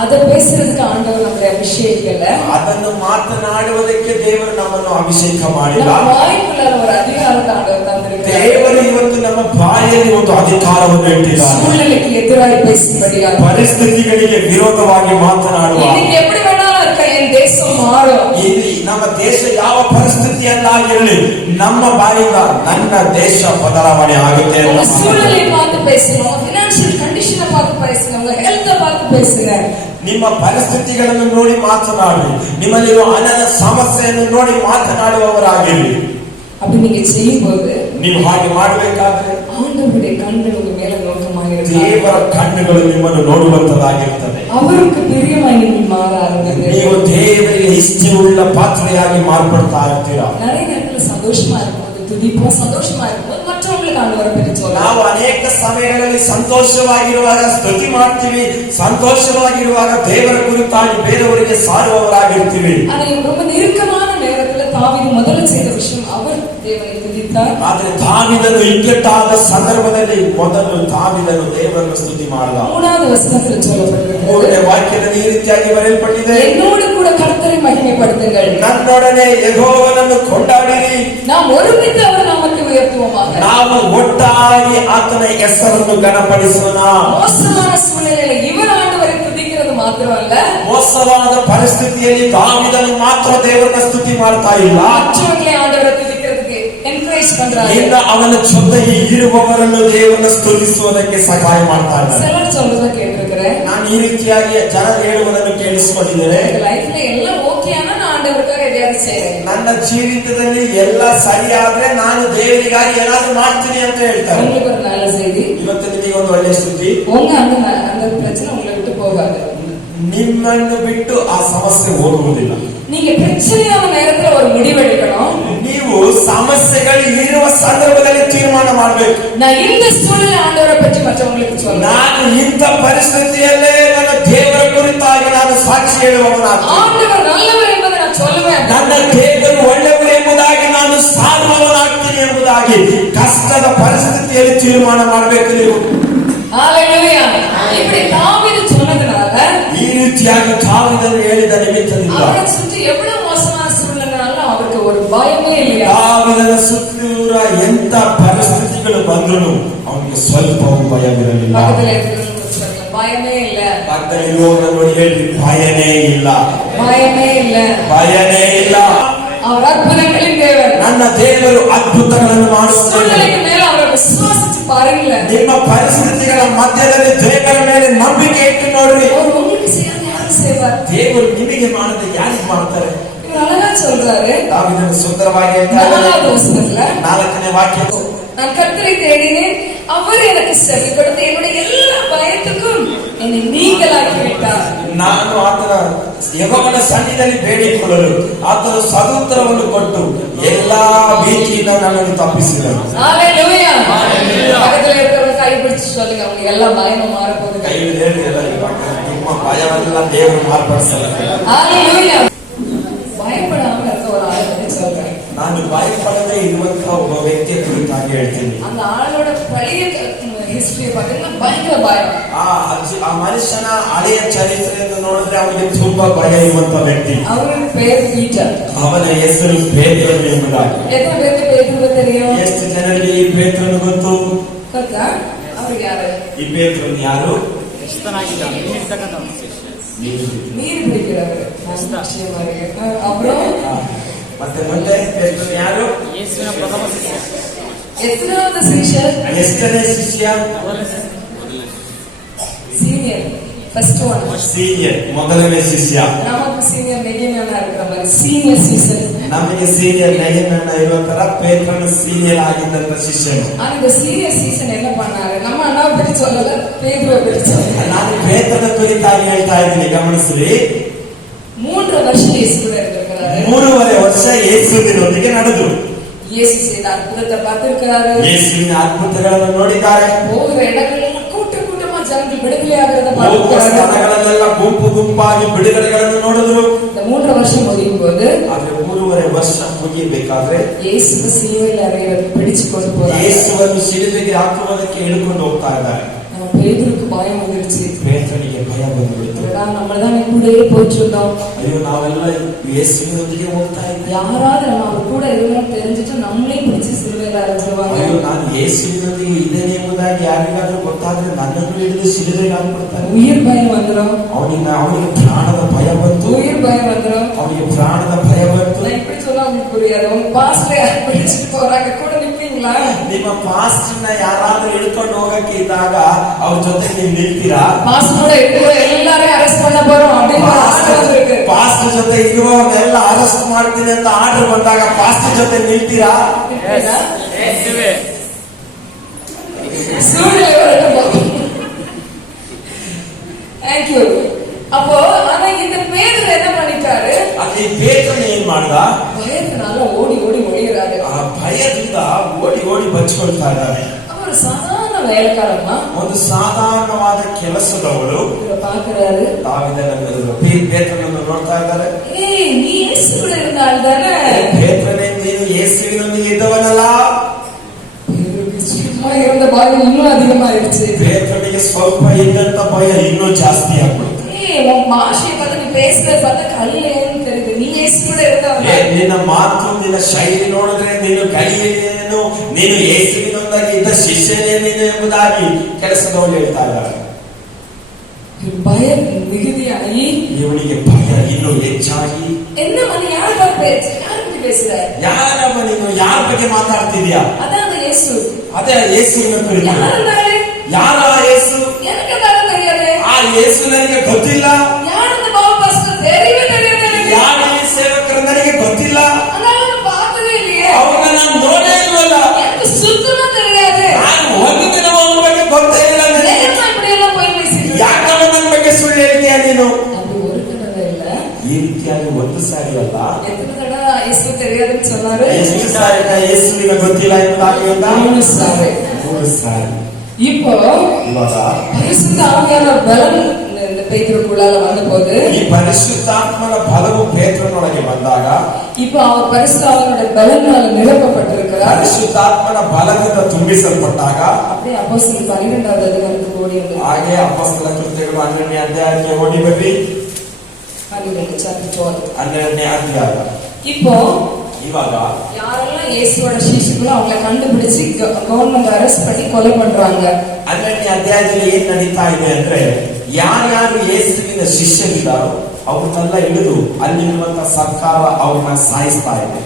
அதை பேசுறதுக்கு ஆண்டவர் நம்மளை அபிஷேகிக்கல. ಅದನ್ನು ಮಾತನಾಡುವುದಕ್ಕೆ ದೇವರು ನಮ್ಮನ್ನು ಅಭಿಷೇಕ ಮಾಡಿಲ್ಲ. ನಮ್ಮ ಬಾಯಿக்குள்ள ஒரு அதிகாரத்தை ஆண்டவர் தந்திருக்கிறார். ದೇವರು ಇವತ್ತು ನಮ್ಮ ಬಾಯಲ್ಲಿ ಒಂದು ಅಧಿಕಾರವನ್ನು ಇಟ್ಟಿದ್ದಾರೆ. சூழ்நிலைக்கு எதிராக பேசும்படியாக, ಪರಿಸ್ಥಿತಿಗಳಿಗೆ ವಿರೋಧವಾಗಿ ಮಾತನಾಡುವ. இன்னைக்கு எப்படி வேணாலும் இருக்க, என் தேசம் மாறும். ಇಲ್ಲಿ ನಮ್ಮ ದೇಶ ಯಾವ ಪರಿಸ್ಥಿತಿಯಲ್ಲಾಗಿರಲಿ, ನಮ್ಮ ಬಾಯಿಂದ ನನ್ನ ದೇಶ ಬದಲಾವಣೆ ಆಗುತ್ತೆ. சூழ்நிலை பார்த்து பேசணும், ಫೈನಾನ್ಷಿಯಲ್ ಕಂಡೀಷನ್ பார்த்து பேசணும், உங்க ಹೆಲ್ತ್ பார்த்து பேசுங்க. ನಿಮ್ಮ ಪರಿಸ್ಥಿತಿಗಳನ್ನು ನೋಡಿ ಮಾತನಾಡಿ, ನಿಮ್ಮಲ್ಲಿರುವ ಹಣದ ಸಮಸ್ಯೆಯನ್ನು ನೋಡಿ ಮಾತನಾಡುವವರಾಗಿರಿ. அப்படி நீங்க செய்யும்போது, ನೀವು ಹಾಗೆ ಮಾಡಬೇಕಾದ್ರೆ ஆண்டவருடைய கண்கள் உங்க மேல நோக்கமாயிருக்கும். ದೇವರ ಕಣ್ಣುಗಳು ನಿಮ್ಮನ್ನು ನೋಡುವಂತದಾಗಿರುತ್ತದೆ. அவருக்கு பிரியமாய் நீங்க மாற ஆரம்பிங்க. ನೀವು ದೇವರಿಗೆ ಇಷ್ಟವುಳ್ಳ ಪಾತ್ರೆಯಾಗಿ ಮಾರ್ಪಡ್ತಾ ಇರ್ತೀರಾ. நிறைய நேரத்துல சந்தோஷமா இருக்கும், துதிப்போம், சந்தோஷமா இருக்கும், மற்றவங்களுக்கு ஆண்டவரை பற்றி சொல்லலாம். ನಾವು ಅನೇಕ ಸಮಯಗಳಲ್ಲಿ ಸಂತೋಷವಾಗಿರುವಾಗ ಸ್ತುತಿ ಮಾಡ್ತೀವಿ, ಸಂತೋಷವಾಗಿರುವಾಗ ದೇವರ ಕುರಿತಾಗಿ ಬೇರೆಯವರಿಗೆ ಸಾರುವವರಾಗಿರ್ತೀವಿ. ಆದರೆ ரொம்ப நெருக்கமான நேரத்துல தாவீது முதல்ல செய்த விஷயம், அவர் தேவனை துதித்தார். ಆದ್ರೆ ದಾವೀದನು ಇಕ್ಕಟ್ಟಾದ ಸಂದರ್ಭದಲ್ಲಿ ಮೊದಲು ದಾವೀದನು ದೇವರನ್ನು ಸ್ತುತಿ ಮಾಡಿದ. 3வது வசனத்தில் சொல்லப்பட்டிருக்கிறது, 3ನೇ ವಾಕ್ಯದಲ್ಲಿ ಈ ರೀತಿಯಾಗಿ ಬರೆಯಲ್ಪಟ್ಟಿದೆ, என்னோடு கூட கர்த்தரை மகிமைப்படுத்துங்கள், ನನ್ನೊಡನೆ ಯೆಹೋವನನ್ನು ಕೊಂಡಾಡಿರಿ, நாம் ஒருமித்து அவர் நாமத்தை உயர்த்துவோமாக. ನಾವು ಒಟ್ಟಾಗಿ ಆತನ ಹೆಸರನ್ನು ಗಣಪಡಿಸೋಣ. மோசமான சூழ்நிலையில இவர் ஆண்டவரை துதிக்கிறது மாத்திரமல்ல, ಮೋಸವಾದ ಪರಿಸ್ಥಿತಿಯಲ್ಲಿ ದಾವೀದನು ಮಾತ್ರ ದೇವರನ್ನ ಸ್ತುತಿ ಮಾಡ್ತಾ ಇಲ್ಲ, மற்றவர்களை ஆண்டவரை துதிக்கிறதுக்கு என்கரேஜ் பண்றாரு. ಇನ್ನ ಅವನ ಜೊತೆಗೆ ಇರುವವರನ್ನು ದೇವರನ್ನ ಸ್ತುತಿಸುವುದಕ್ಕೆ ಸಹಾಯ ಮಾಡ್ತಾ ಇದ್ದಾನೆ. சிலர் சொல்றத கேட்டிருக்கிறேன், ನಾನು ಈ ರೀತಿಯಾಗಿ ಜನರು ಹೇಳುವುದನ್ನು ಕೇಳಿಸಿಕೊಂಡಿದ್ದೇನೆ. லைஃப்ல எல்லாம் ஓகே ஆனா நான் ஆண்டவருக்காக எதையாவது செய்றேன், ನನ್ನ ಜೀವಿತದಲ್ಲಿ ಎಲ್ಲ ಸರಿಯಾದ್ರೆ ನಾನು ದೇವರಿಗಾಗಿ ಏನಾದ್ರು ಮಾಡ್ತೀನಿ ಅಂತ ಹೇಳ್ತಾರೆ. உங்களுக்கு ஒரு நல்ல செய்தி, ಇವತ್ತು ನಿಮಗೆ ಒಂದು ಒಳ್ಳೆಯ ಸುದ್ದಿ, உங்க அந்த பிரச்சனை உங்களை விட்டு போகாது. ನಿಮ್ಮನ್ನು ಬಿಟ್ಟು ಆ ಸಮಸ್ಯೆ ಹೋಗುವುದಿಲ್ಲ. நீங்க பிரச்சனையான நேரத்துல ஒரு முடிவெடுக்கணும். ನೀವು ಸಮಸ್ಯೆಗಳು ಇರುವ ಸಂದರ್ಭದಲ್ಲಿ ತೀರ್ಮಾನ ಮಾಡಬೇಕು. நான் இந்த சூழ்நிலை ஆண்டவரை பற்றி மற்றவங்களுக்கு சொல்றேன், ನಾನು ಇಂಥ ಪರಿಸ್ಥಿತಿಯಲ್ಲೇ ನನ್ನ ದೇವರ ಕುರಿತಾಗಿ ನಾನು ಸಾಕ್ಷಿ ಹೇಳುವವನಾಗ್ತೀನಿ. ஆண்டவர் நல்லவர் என்பதை நான் சொல்லுவேன். ನನ್ನ ದೇವರು ಒಳ್ಳೆಯವರು ಎಂಬುದಾಗಿ ನಾನು ಸಾರುವವನಾಗ್ತೀನಿ ಎಂಬುದಾಗಿ ಕಷ್ಟದ ಪರಿಸ್ಥಿತಿಯಲ್ಲಿ ತೀರ್ಮಾನ ಮಾಡಬೇಕು ನೀವು. ஹalleluya. இப்படி தாவீது சொன்னதனால, ಈ ರೀತಿಯಾಗಿ ದಾವೀದನು ಹೇಳಿದ ನಿಮಿತ್ತದಿಂದ அவரை சுற்றி எவ்வளவு மோசமான சூழ்நிலைனாலும் அவருக்கு ஒரு பயமே இல்லையா. ದಾವೀದನ ಸುತ್ತೂರ ಎಂತ ಪರಿಸ್ಥಿತಿಗಳು ಬಂದ್ರು ಅವನಿಗೆ ಸ್ವಲ್ಪವೂ ಭಯವಿರಲಿಲ್ಲ. பக்கத்துல இருக்கிறவங்களுக்கு சொல்லுங்க, பயமே இல்ல, ಪಕ್ಕದಲ್ಲಿರುವವರನ್ನು ನೋಡಿ ಹೇಳಿ, ಭಯನೇ ಇಲ್ಲ, பயமே இல்ல. ಭಯನೇ ಇಲ್ಲ. அவர் அற்புதங்களின் தேவன். ನನ್ನ ದೇವರು ಅದ್ಭುತಗಳನ್ನು ಮಾಡುತ್ತಾನೆ. சூழ்நிலைக்கு மேல அவரை விசுவாசிச்சு பாருங்க. ನಿಮ್ಮ ಪರಿಸ್ಥಿತಿಗಳ ಮಧ್ಯದಲ್ಲಿ ದೇವರ ಮೇಲೆ ನಂಬಿಕೆ ಇಟ್ಟು ನೋಡ್ರಿ. அவர் உங்களுக்கு செய்யாத யாரும் செய்வார். ದೇವರು ನಿಮಗೆ ಮಾಡದೆ ಯಾರಿಗೆ ಮಾಡ್ತಾರೆ? இவர் அழகா சொல்றாரு, ದಾವೀದನು ಸುಂದರವಾಗಿ ಹೇಳ್ತಾರೆ, 4வது வசனத்துல, 4ನೇ ವಾಕ್ಯ, நான் கர்த்தரை தேடினேன், அவர் எனக்கு செவி கொடுத்து என்னுடைய எல்லா பயத்துக்கும் என்னை நீங்களாக்கி விட்டார். ನಾನು ಆತನ ಯೆಹೋವನ ಸನ್ನಿಧಿಯಲ್ಲಿ ಬೇಡಿಕೊಳ್ಳಲು ಆತನು ಸದುತ್ತರವನ್ನು ಕೊಟ್ಟು ಎಲ್ಲಾ ಭೀತಿಯಿಂದ ನನ್ನನ್ನು ತಪ್ಪಿಸಿದನು. ஹalleluya. பக்கத்துல இருக்கிறவங்க கை பிடிச்சு சொல்லுங்க, உங்களுக்கு எல்லா பயமும் மாற போகுது. ಕೈ ಹಿಡಿದು ನಿಮ್ಮ ಭಯವೆಲ್ಲ ದೇವರು ಮಾರ್ಪಡಿಸಲ್ಲ. ஹalleluya. பயப்படாம இருக்க ஒரு ஆளை பத்தி சொல்றேன். ನಾನು ಭಯಪಡದೆ ಇರುವಂತಹ ಒಬ್ಬ ವ್ಯಕ್ತಿಯ ಕುರಿತಾಗಿ ಹೇಳ್ತೀನಿ. அந்த ஆளோட பழைய ಹಿಸ್ಟರಿ பார்த்தீங்கன்னா பயங்கர பயம். ಆ ಮನುಷ್ಯನ ಹಳೆಯ ಚರಿತ್ರೆಯನ್ನು ನೋಡಿದ್ರೆ ಅವನಿಗೆ ತುಂಬಾ ಭಯ ಇರುವಂತ ವ್ಯಕ್ತಿ. அவருக்கு பேர் பீட்டர். ಅವನ ಹೆಸರು ಪೇತ್ರನು ಎಂಬುದಾಗಿ. எத்தனை பேருக்கு பேதுரு தெரியும்? ಎಷ್ಟು ಜನರಿಗೆ ಈ ಪೇತ್ರನು ಗೊತ್ತು? ಗೊತ್ತಾ? ಅವರು ಯಾರು? ಈ ಪೇತ್ರನು ಯಾರು? ನೀರು ಬಿಡಿக்கிறವರು. அப்புறம் ಮತ್ತೆ ಮುಂದೆ ಪೇತ್ರನು ಯಾರು? எத்தனாவது சிஷ்யர்? ಎಷ್ಟನೇ ಶಿಷ್ಯ? Senior, first one. ಸೀನಿಯರ್, ಮೊದಲನೇ ಶಿಷ್ಯ. நமக்கு சீனியர் நெகேமியானா இருக்கிற மாதிரி சீனியர் சீசன். ನಮಗೆ ಸೀನಿಯರ್ ನೆಗೆಮನ್ನ ಇರೋ ತರ ಪೇತ್ರನು ಸೀನಿಯರ್ ಆಗಿದ್ದಂತ ಶಿಷ್ಯನು. அந்த சீனியர் சீசன் என்ன பண்ணாரு? நம்ம அண்ணாவை பற்றி சொல்லல, பேதுருவை பற்றி சொல்லல. ನಾನು ಪೇತ್ರನ ಕುರಿತಾಗಿ ಹೇಳ್ತಾ ಇದ್ದೀನಿ, ಗಮನಿಸ್ರಿ. 3 வருஷம் இயேசு கூட இருந்திருக்கிறாரு. 3.5 ವರ್ಷ ಯೇಸುವಿನೊಂದಿಗೆ ನಡೆದು இயேசு செய்த அற்புதத்தை பார்த்திருக்கிறாரு. ಯೇಸುವಿನ ಅದ್ಭುತಗಳನ್ನು ನೋಡಿದ್ದಾರೆ. போகிற இடங்களெல்லாம் கூட்டமா ஜனங்கள் விடுதலையாகிறத ಹೋಗುವ பார்க்கிறாரு. ಸ್ಥಳಗಳಲ್ಲೆಲ್ಲ ಗುಂಪಾಗಿ ಬಿಡುಗಡೆಗಳನ್ನು ನೋಡಿದ್ರು. இந்த 3 வருஷம் முடியும் போது, ಆದ್ರೆ 3.5 ವರ್ಷ ಮುಗಿಬೇಕಾದ್ರೆ இயேசுவை சிலுவையில் அறையறது பிடிச்சு கொண்டு போறாரு. ಯೇಸುವನ್ನು ಶಿಲುಬೆಗೆ ಹಾಕುವುದಕ್ಕೆ ಹಿಡ್ಕೊಂಡು ಹೋಗ್ತಾ ಇದ್ದಾರೆ. நம்ம பேதுருக்கு பயம் வந்துருச்சு. ಪೇತ್ರನಿಗೆ ಭಯ ಬಂದ್ಬಿಡ್ತು. நம்மளதான் கூடயே போயிட்டு இருந்தோம். ಅಯ್ಯೋ ನಾವೆಲ್ಲ ಯೇಸುವಿನೊಂದಿಗೆ ಹೋಗ್ತಾ ಇದ್ದೆ. யாராவது நம்ம அவர் கூட இருக்கணும் தெரிஞ்சிட்டு நம்மளே பிடிச்சு ಸಿಲುಬೆಗೆ ಅರೆಸುವಾಗ. ಅಯ್ಯೋ ನಾನು ಯೇಸುವಿನೊಂದಿಗೆ ಇದ್ದೇನೆ ಎಂಬುದಾಗಿ ಯಾರಿಗಾದ್ರೂ ಗೊತ್ತಾದ್ರೆ ನನ್ನನ್ನು ಹಿಡಿದು ಸಿಲುಬೆಗೆ ಹಾಕ್ಬಿಡ್ತಾರೆ. உயிர் பயம் வந்துரும். ಅವನಿಗೆ ಪ್ರಾಣದ ಭಯ ಬಂತು. உயிர் பயம் வந்துரும். ಅವನಿಗೆ ಪ್ರಾಣದ ಭಯ ಬಂತು. நான் இப்படி சொன்னா உங்களுக்கு புரியாது. உங்க பாஸ்டர் யார் பிடிச்சிட்டு போறாங்க கூட நிப்பீங்களா? ನಿಮ್ಮ ಪಾಸ್ಟರ್ನ ಯಾರಾದ್ರೂ ಹಿಡ್ಕೊಂಡು ಹೋಗಕ್ಕೆ ಇದ್ದಾಗ ಅವ್ರ ಜೊತೆ ನೀವು ನಿಲ್ತೀರಾ? ಪಾಸ್ಟರ್ ಎಲ್ಲಾರೇ ಅರೆಸ್ಟ್ பண்ண போறோம் அப்படின்னு ಆರ್ಡರ್ ಇருக்கு. ಪಾಸ್ಟರ್ ಜೊತೆ ಇರುವವರೆಲ್ಲ ಅರೆಸ್ಟ್ ಮಾಡ್ತೀನಿ ಅಂತ ಆರ್ಡರ್ ಬಂದಾಗ ಪಾಸ್ಟರ್ ಜೊತೆ ನಿಲ್ತೀರಾ? ಯೇಸುವೇ ಸೂರ್ಯ வரட்டும். Thank you. அப்போ ஆனா இந்த பேதுரு என்ன பண்ணிட்டாரு? ಅಲ್ಲಿ ಪೇತ್ರನು ಏನ್ ಮಾಡ್ದ? ಭಯದಿಂದ ಓಡಿ ಓಡಿ ಒಳಿಯರಾದ. ಆ ಭಯದಿಂದ ಓಡಿ ಓಡಿ ಬಚ್ಚಿಕೊಳ್ತಾ ಇದ್ದಾನೆ. ಅವರು ಸಾಧಾರಣ ವೇಲಕಾರಮ್ಮ, ಒಂದು ಸಾಧಾರಣವಾದ ಕೆಲಸದವಳು ಪಾಕರಾರು ದಾವಿದನನ್ನು ಪೇತ್ರನನ್ನು ನೋಡ್ತಾ ಇದ್ದಾರೆ. ನೀ ಯೇಸುವಿನ ಇದ್ದಾನೆ. ಪೇತ್ರನೇ ನೀನು ಯೇಸುವಿನೊಂದಿಗೆ ಇದ್ದವನಲ್ಲ. சும்மா இருந்த பயம் இன்னும் அதிகமாயிடுச்சு. பேதுருவிಗೆ ಸ್ವಲ್ಪ ಇದ್ದಂತ ಭಯ ಇನ್ನೂ ಜಾಸ್ತಿ ಆಗ್ಬಿಡ್ತು. உன் ಭಾಷೆ பார்த்து நீ பேசுறத பார்த்து கல்லேன்னு தெரியுது. நீ ಯೇಸು ಕೂಡ ಇರ್ತಾವಲ್ಲ. ನಿನ್ನ ಮಾತು ನಿನ್ನ ಶೈಲಿ ನೋಡಿದ್ರೆ ನೀನು ಗಲಿಲೇಯನು, ನೀನು ಯೇಸುವಿನೊಂದಿಗೆ ಇದ್ದ ಶಿಷ್ಯನೇನು ಎಂಬುದಾಗಿ ಕೆಲಸದವಳು ಹೇಳ್ತಾ ಇದ್ದಾರೆ. ಭಯ ಮಿಗಿದಿಯಾಗಿ ಇವಳಿಗೆ ಭಯ ಇನ್ನೂ ಹೆಚ್ಚಾಗಿ என்ன மணி யார ಬಗ್ಗೆ பேசுற? ಯಾರಪ್ಪ ನೀನು? ಯಾರ ಬಗ್ಗೆ ಮಾತಾಡ್ತಿದ್ಯಾ? ಅದಾದ ಯೇಸು. ಅದೇ ಯೇಸುವಿನ ಕುರಿತು. ಯಾರ ಯೇಸು? எனக்கு அதான் தெரியாது. ಆ ಯೇಸು ನನಗೆ ಗೊತ್ತಿಲ್ಲ. ಯಾರಂತ ಬಾಬಾ ಪಾಸ್ಟರ್ ತೆರಿವೆ தெரியாது. ಯಾರ ಈ ಸೇವಕರು ನನಗೆ ಗೊತ್ತಿಲ್ಲ. ನಾನು பார்த்ததே இல்லையே. ಅವರನ್ನ ನಾನು ನೋಡೇ ಇಲ್ಲಲ್ಲ. எனக்கு ಸುತ್ತಮ தெரியாது. ನಾನು ಒಂದು ದಿನ ಅವನ ಬಗ್ಗೆ ಗೊತ್ತೇ ಇಲ್ಲ ನನಗೆ. இப்படி எல்லாம் போய் பேசிட்டு ಯಾಕೆ ನನ್ನ ಬಗ್ಗೆ ಸುಳ್ಳು ಹೇಳ್ತೀಯ ನೀನು? ಅದು ஒரு ಕಡೆ ಇಲ್ಲ. ಈ ರೀತಿಯಾಗಿ ಒಂದು ಸಾರಿ ಅಲ್ಲ. ಎತ್ತನ ತಡ ಯೇಸು தெரியாதுன்னு சொன்னாரு. ಎಷ್ಟು ಸಾರಿ ಯೇಸುವಿನ ಗೊತ್ತಿಲ್ಲ ಎಂಬುದಾಗಿ ಹೇಳ್ದ? 3 ಸಾರಿ. 3 ಸಾರಿ. இப்போ இವಾಗ பரிசுத்த ஆவியானவர் பலம் இந்த பேதுருக்குள்ளால வந்தபோது, ಈ ಪರಿಶುದ್ಧಾತ್ಮನ ಬಲವು ಪೇತ್ರನೊಳಗೆ ಬಂದಾಗ, இப்போ அவர் பரிசுத்த ஆவியானவருடைய பலனால நிரப்பப்பட்டிருக்கிறார். ಪರಿಶುದ್ಧಾತ್ಮನ ಬಲದಿಂದ ತುಂಬಿಸಲ್ಪಟ್ಟಾಗ அப்படியே அப்போஸ்தலர் 12வது அதிகாரத்துக்கு ஓடி வந்து, ಹಾಗೆ ಅಪೊಸ್ತಲ ಕೃತ್ಯಗಳು 12ನೇ ಅಧ್ಯಾಯಕ್ಕೆ ಓಡಿ ಬರ್ರಿ. 12ನೇ ಅಧ್ಯಾಯ. இப்போ ಇವಾಗ ಯಾರೆಲ್ಲ ಯೇಸುவோட ಶಿಷ್ಯರು ಅವங்கள ಕಂಡುಬಿಡಿಸಿ ಗವರ್ನಮೆಂಟ್ ಅರೆಸ್ಟ್ ಮಾಡಿ ಕೊಲೆ பண்றாங்க. 12ನೇ ಅಧ್ಯಾಯದಲ್ಲಿ ಏನ್ ನಡೀತಾ ಇದೆ ಅಂದ್ರೆ, ಯಾರ್ಯಾರು ಯೇಸುವಿನ ಶಿಷ್ಯರಿದ್ದಾರೋ ಅವ್ರನ್ನೆಲ್ಲ ಹಿಡಿದು ಅಲ್ಲಿರುವಂತ ಸರ್ಕಾರ ಅವ್ರನ್ನ ಸಾಯಿಸ್ತಾ ಇದೆ.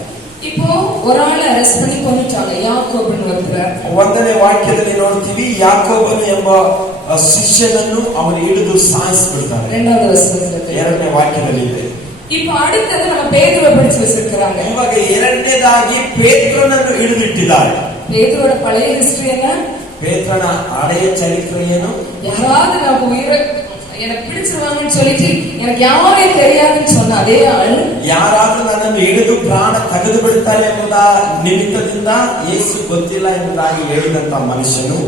இப்போ ஒரு ஆளை ಅರೆಸ್ಟ್ ಮಾಡಿ கொன்னுட்டாங்க. ಯಾಕೋಬನು ಒಬ್ಬರ. 1ನೇ ವಾಕ್ಯದಲ್ಲಿ ನೋಡ್ತೀವಿ, ಯಾಕೋಬನು ಎಂಬ ಶಿಷ್ಯನನ್ನು ಅವರು ಹಿಡಿದು ಸಾಯಿಸಿಬಿಡ್ತಾರೆ. 2வது ವಚನದಲ್ಲಿ 2ನೇ ವಾಕ್ಯದಲ್ಲಿ ಇದೆ. இப்போ அடுத்தது நம்ம பேதுருவை பிடிச்சு வச்சிருக்காங்க. ಇವಾಗ ಎರಡನೇದಾಗಿ ಪೇತ್ರನನ್ನು ಹಿಡಿದಿಟ್ಟಿದ್ದಾರೆ. பேதுருவோட பழைய ಹಿಸ್ಟರಿ என்ன? பேತ್ರನ ಹಳೆಯ ಚರಿತ್ರೆ ಏನು? ಯಾರಾவது ನಾವು ಉயிரை எனக்கு பிடிச்சிருவாங்கன்னு சொல்லிட்டு எனக்கு யாரே தெரியாதுன்னு சொன்ன அதே ஆள், ಯಾರಾದ್ರೂ ನನ್ನನ್ನು ಹಿಡಿದು ಪ್ರಾಣ ತೆಗೆದು ಬಿಡ್ತಾರೆ ಎಂಬುದ ನಿಮಿತ್ತದಿಂದ ಯೇಸು ಗೊತ್ತಿಲ್ಲ ಎಂಬುದಾಗಿ ಹೇಳಿದಂತ ಮನುಷ್ಯನು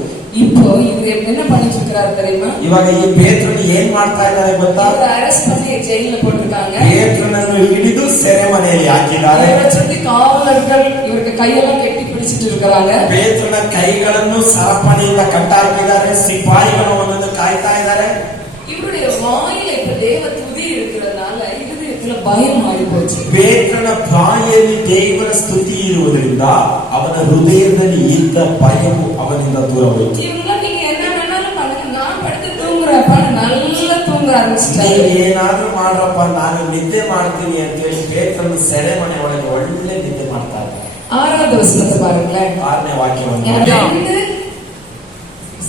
இப்போ இவர் என்ன பண்ணிட்டு இருக்காரு தெரியுமா? ಇವಾಗ ಈ ಪೇತ್ರನು ಏನ್ ಮಾಡ್ತಾ ಇದ್ದಾರೆ ಗೊತ್ತಾ? ಅರೆಸ್ಟ್ ಮಾಡಿ ಜೈಲಿಗೆ போட்டுருக்காங்க. ಪೇತ್ರನನ್ನು ಹಿಡಿದು ಸೆರೆಮನೆಯಲ್ಲಿ ಹಾಕಿದ್ದಾರೆ. ಇವರ ಸುತ್ತಿ ಕಾವಲர்கள் ಇವರಿಗೆ ಕೈಯೆல்லாம் ಕಟ್ಟಿ பிடிச்சிட்டு இருக்காங்க. ಪೇತ್ರನ ಕೈಗಳನ್ನು ಸರಪಣಿಯಿಂದ ಕಟ್ಟಾಕಿದ್ದಾರೆ. ಸಿಪಾಯಿಗಳು ಅವನನ್ನು ಕಾಯ್ತಾ ಇದ್ದಾರೆ. ಇವருடைய வாயில இப்ப தேவ துதி இருக்கிறதுனால இதயத்துல பயம் ஆகி போச்சு. ಪೇತ್ರನ ಬಾಯಲ್ಲಿ ದೇವರ ಸ್ತುತಿ ಇರುವುದರಿಂದ ಅವನ ಹೃದಯದಲ್ಲಿ ಇದ್ದ ಭಯವು ಅವನಿಂದ ದೂರ ಹೋಯಿತು. ಇವ್ರನ್ನ நீங்க என்ன வேணாலும் பண்ணுங்க, நான் படுத்து தூங்குறப்ப நல்லா தூங்க ಆರಂಭಿಸಿದ್ದಾರೆ. ಏನಾದ್ರೂ ಮಾಡ್ರಪ್ಪ, ನಾನು ನಿದ್ದೆ ಮಾಡ್ತೀನಿ ಅಂತ ಹೇಳಿ ಪೇತ್ರನ ಸೆರೆಮನೆ ಒಳಗೆ ಒಳ್ಳೆ ನಿದ್ದೆ ಮಾಡ್ತಾ ಇದ್ದಾರೆ. 6வது ವಚನத்தை பாருங்களேன். 6ನೇ ವಾಕ್ಯವನ್ನು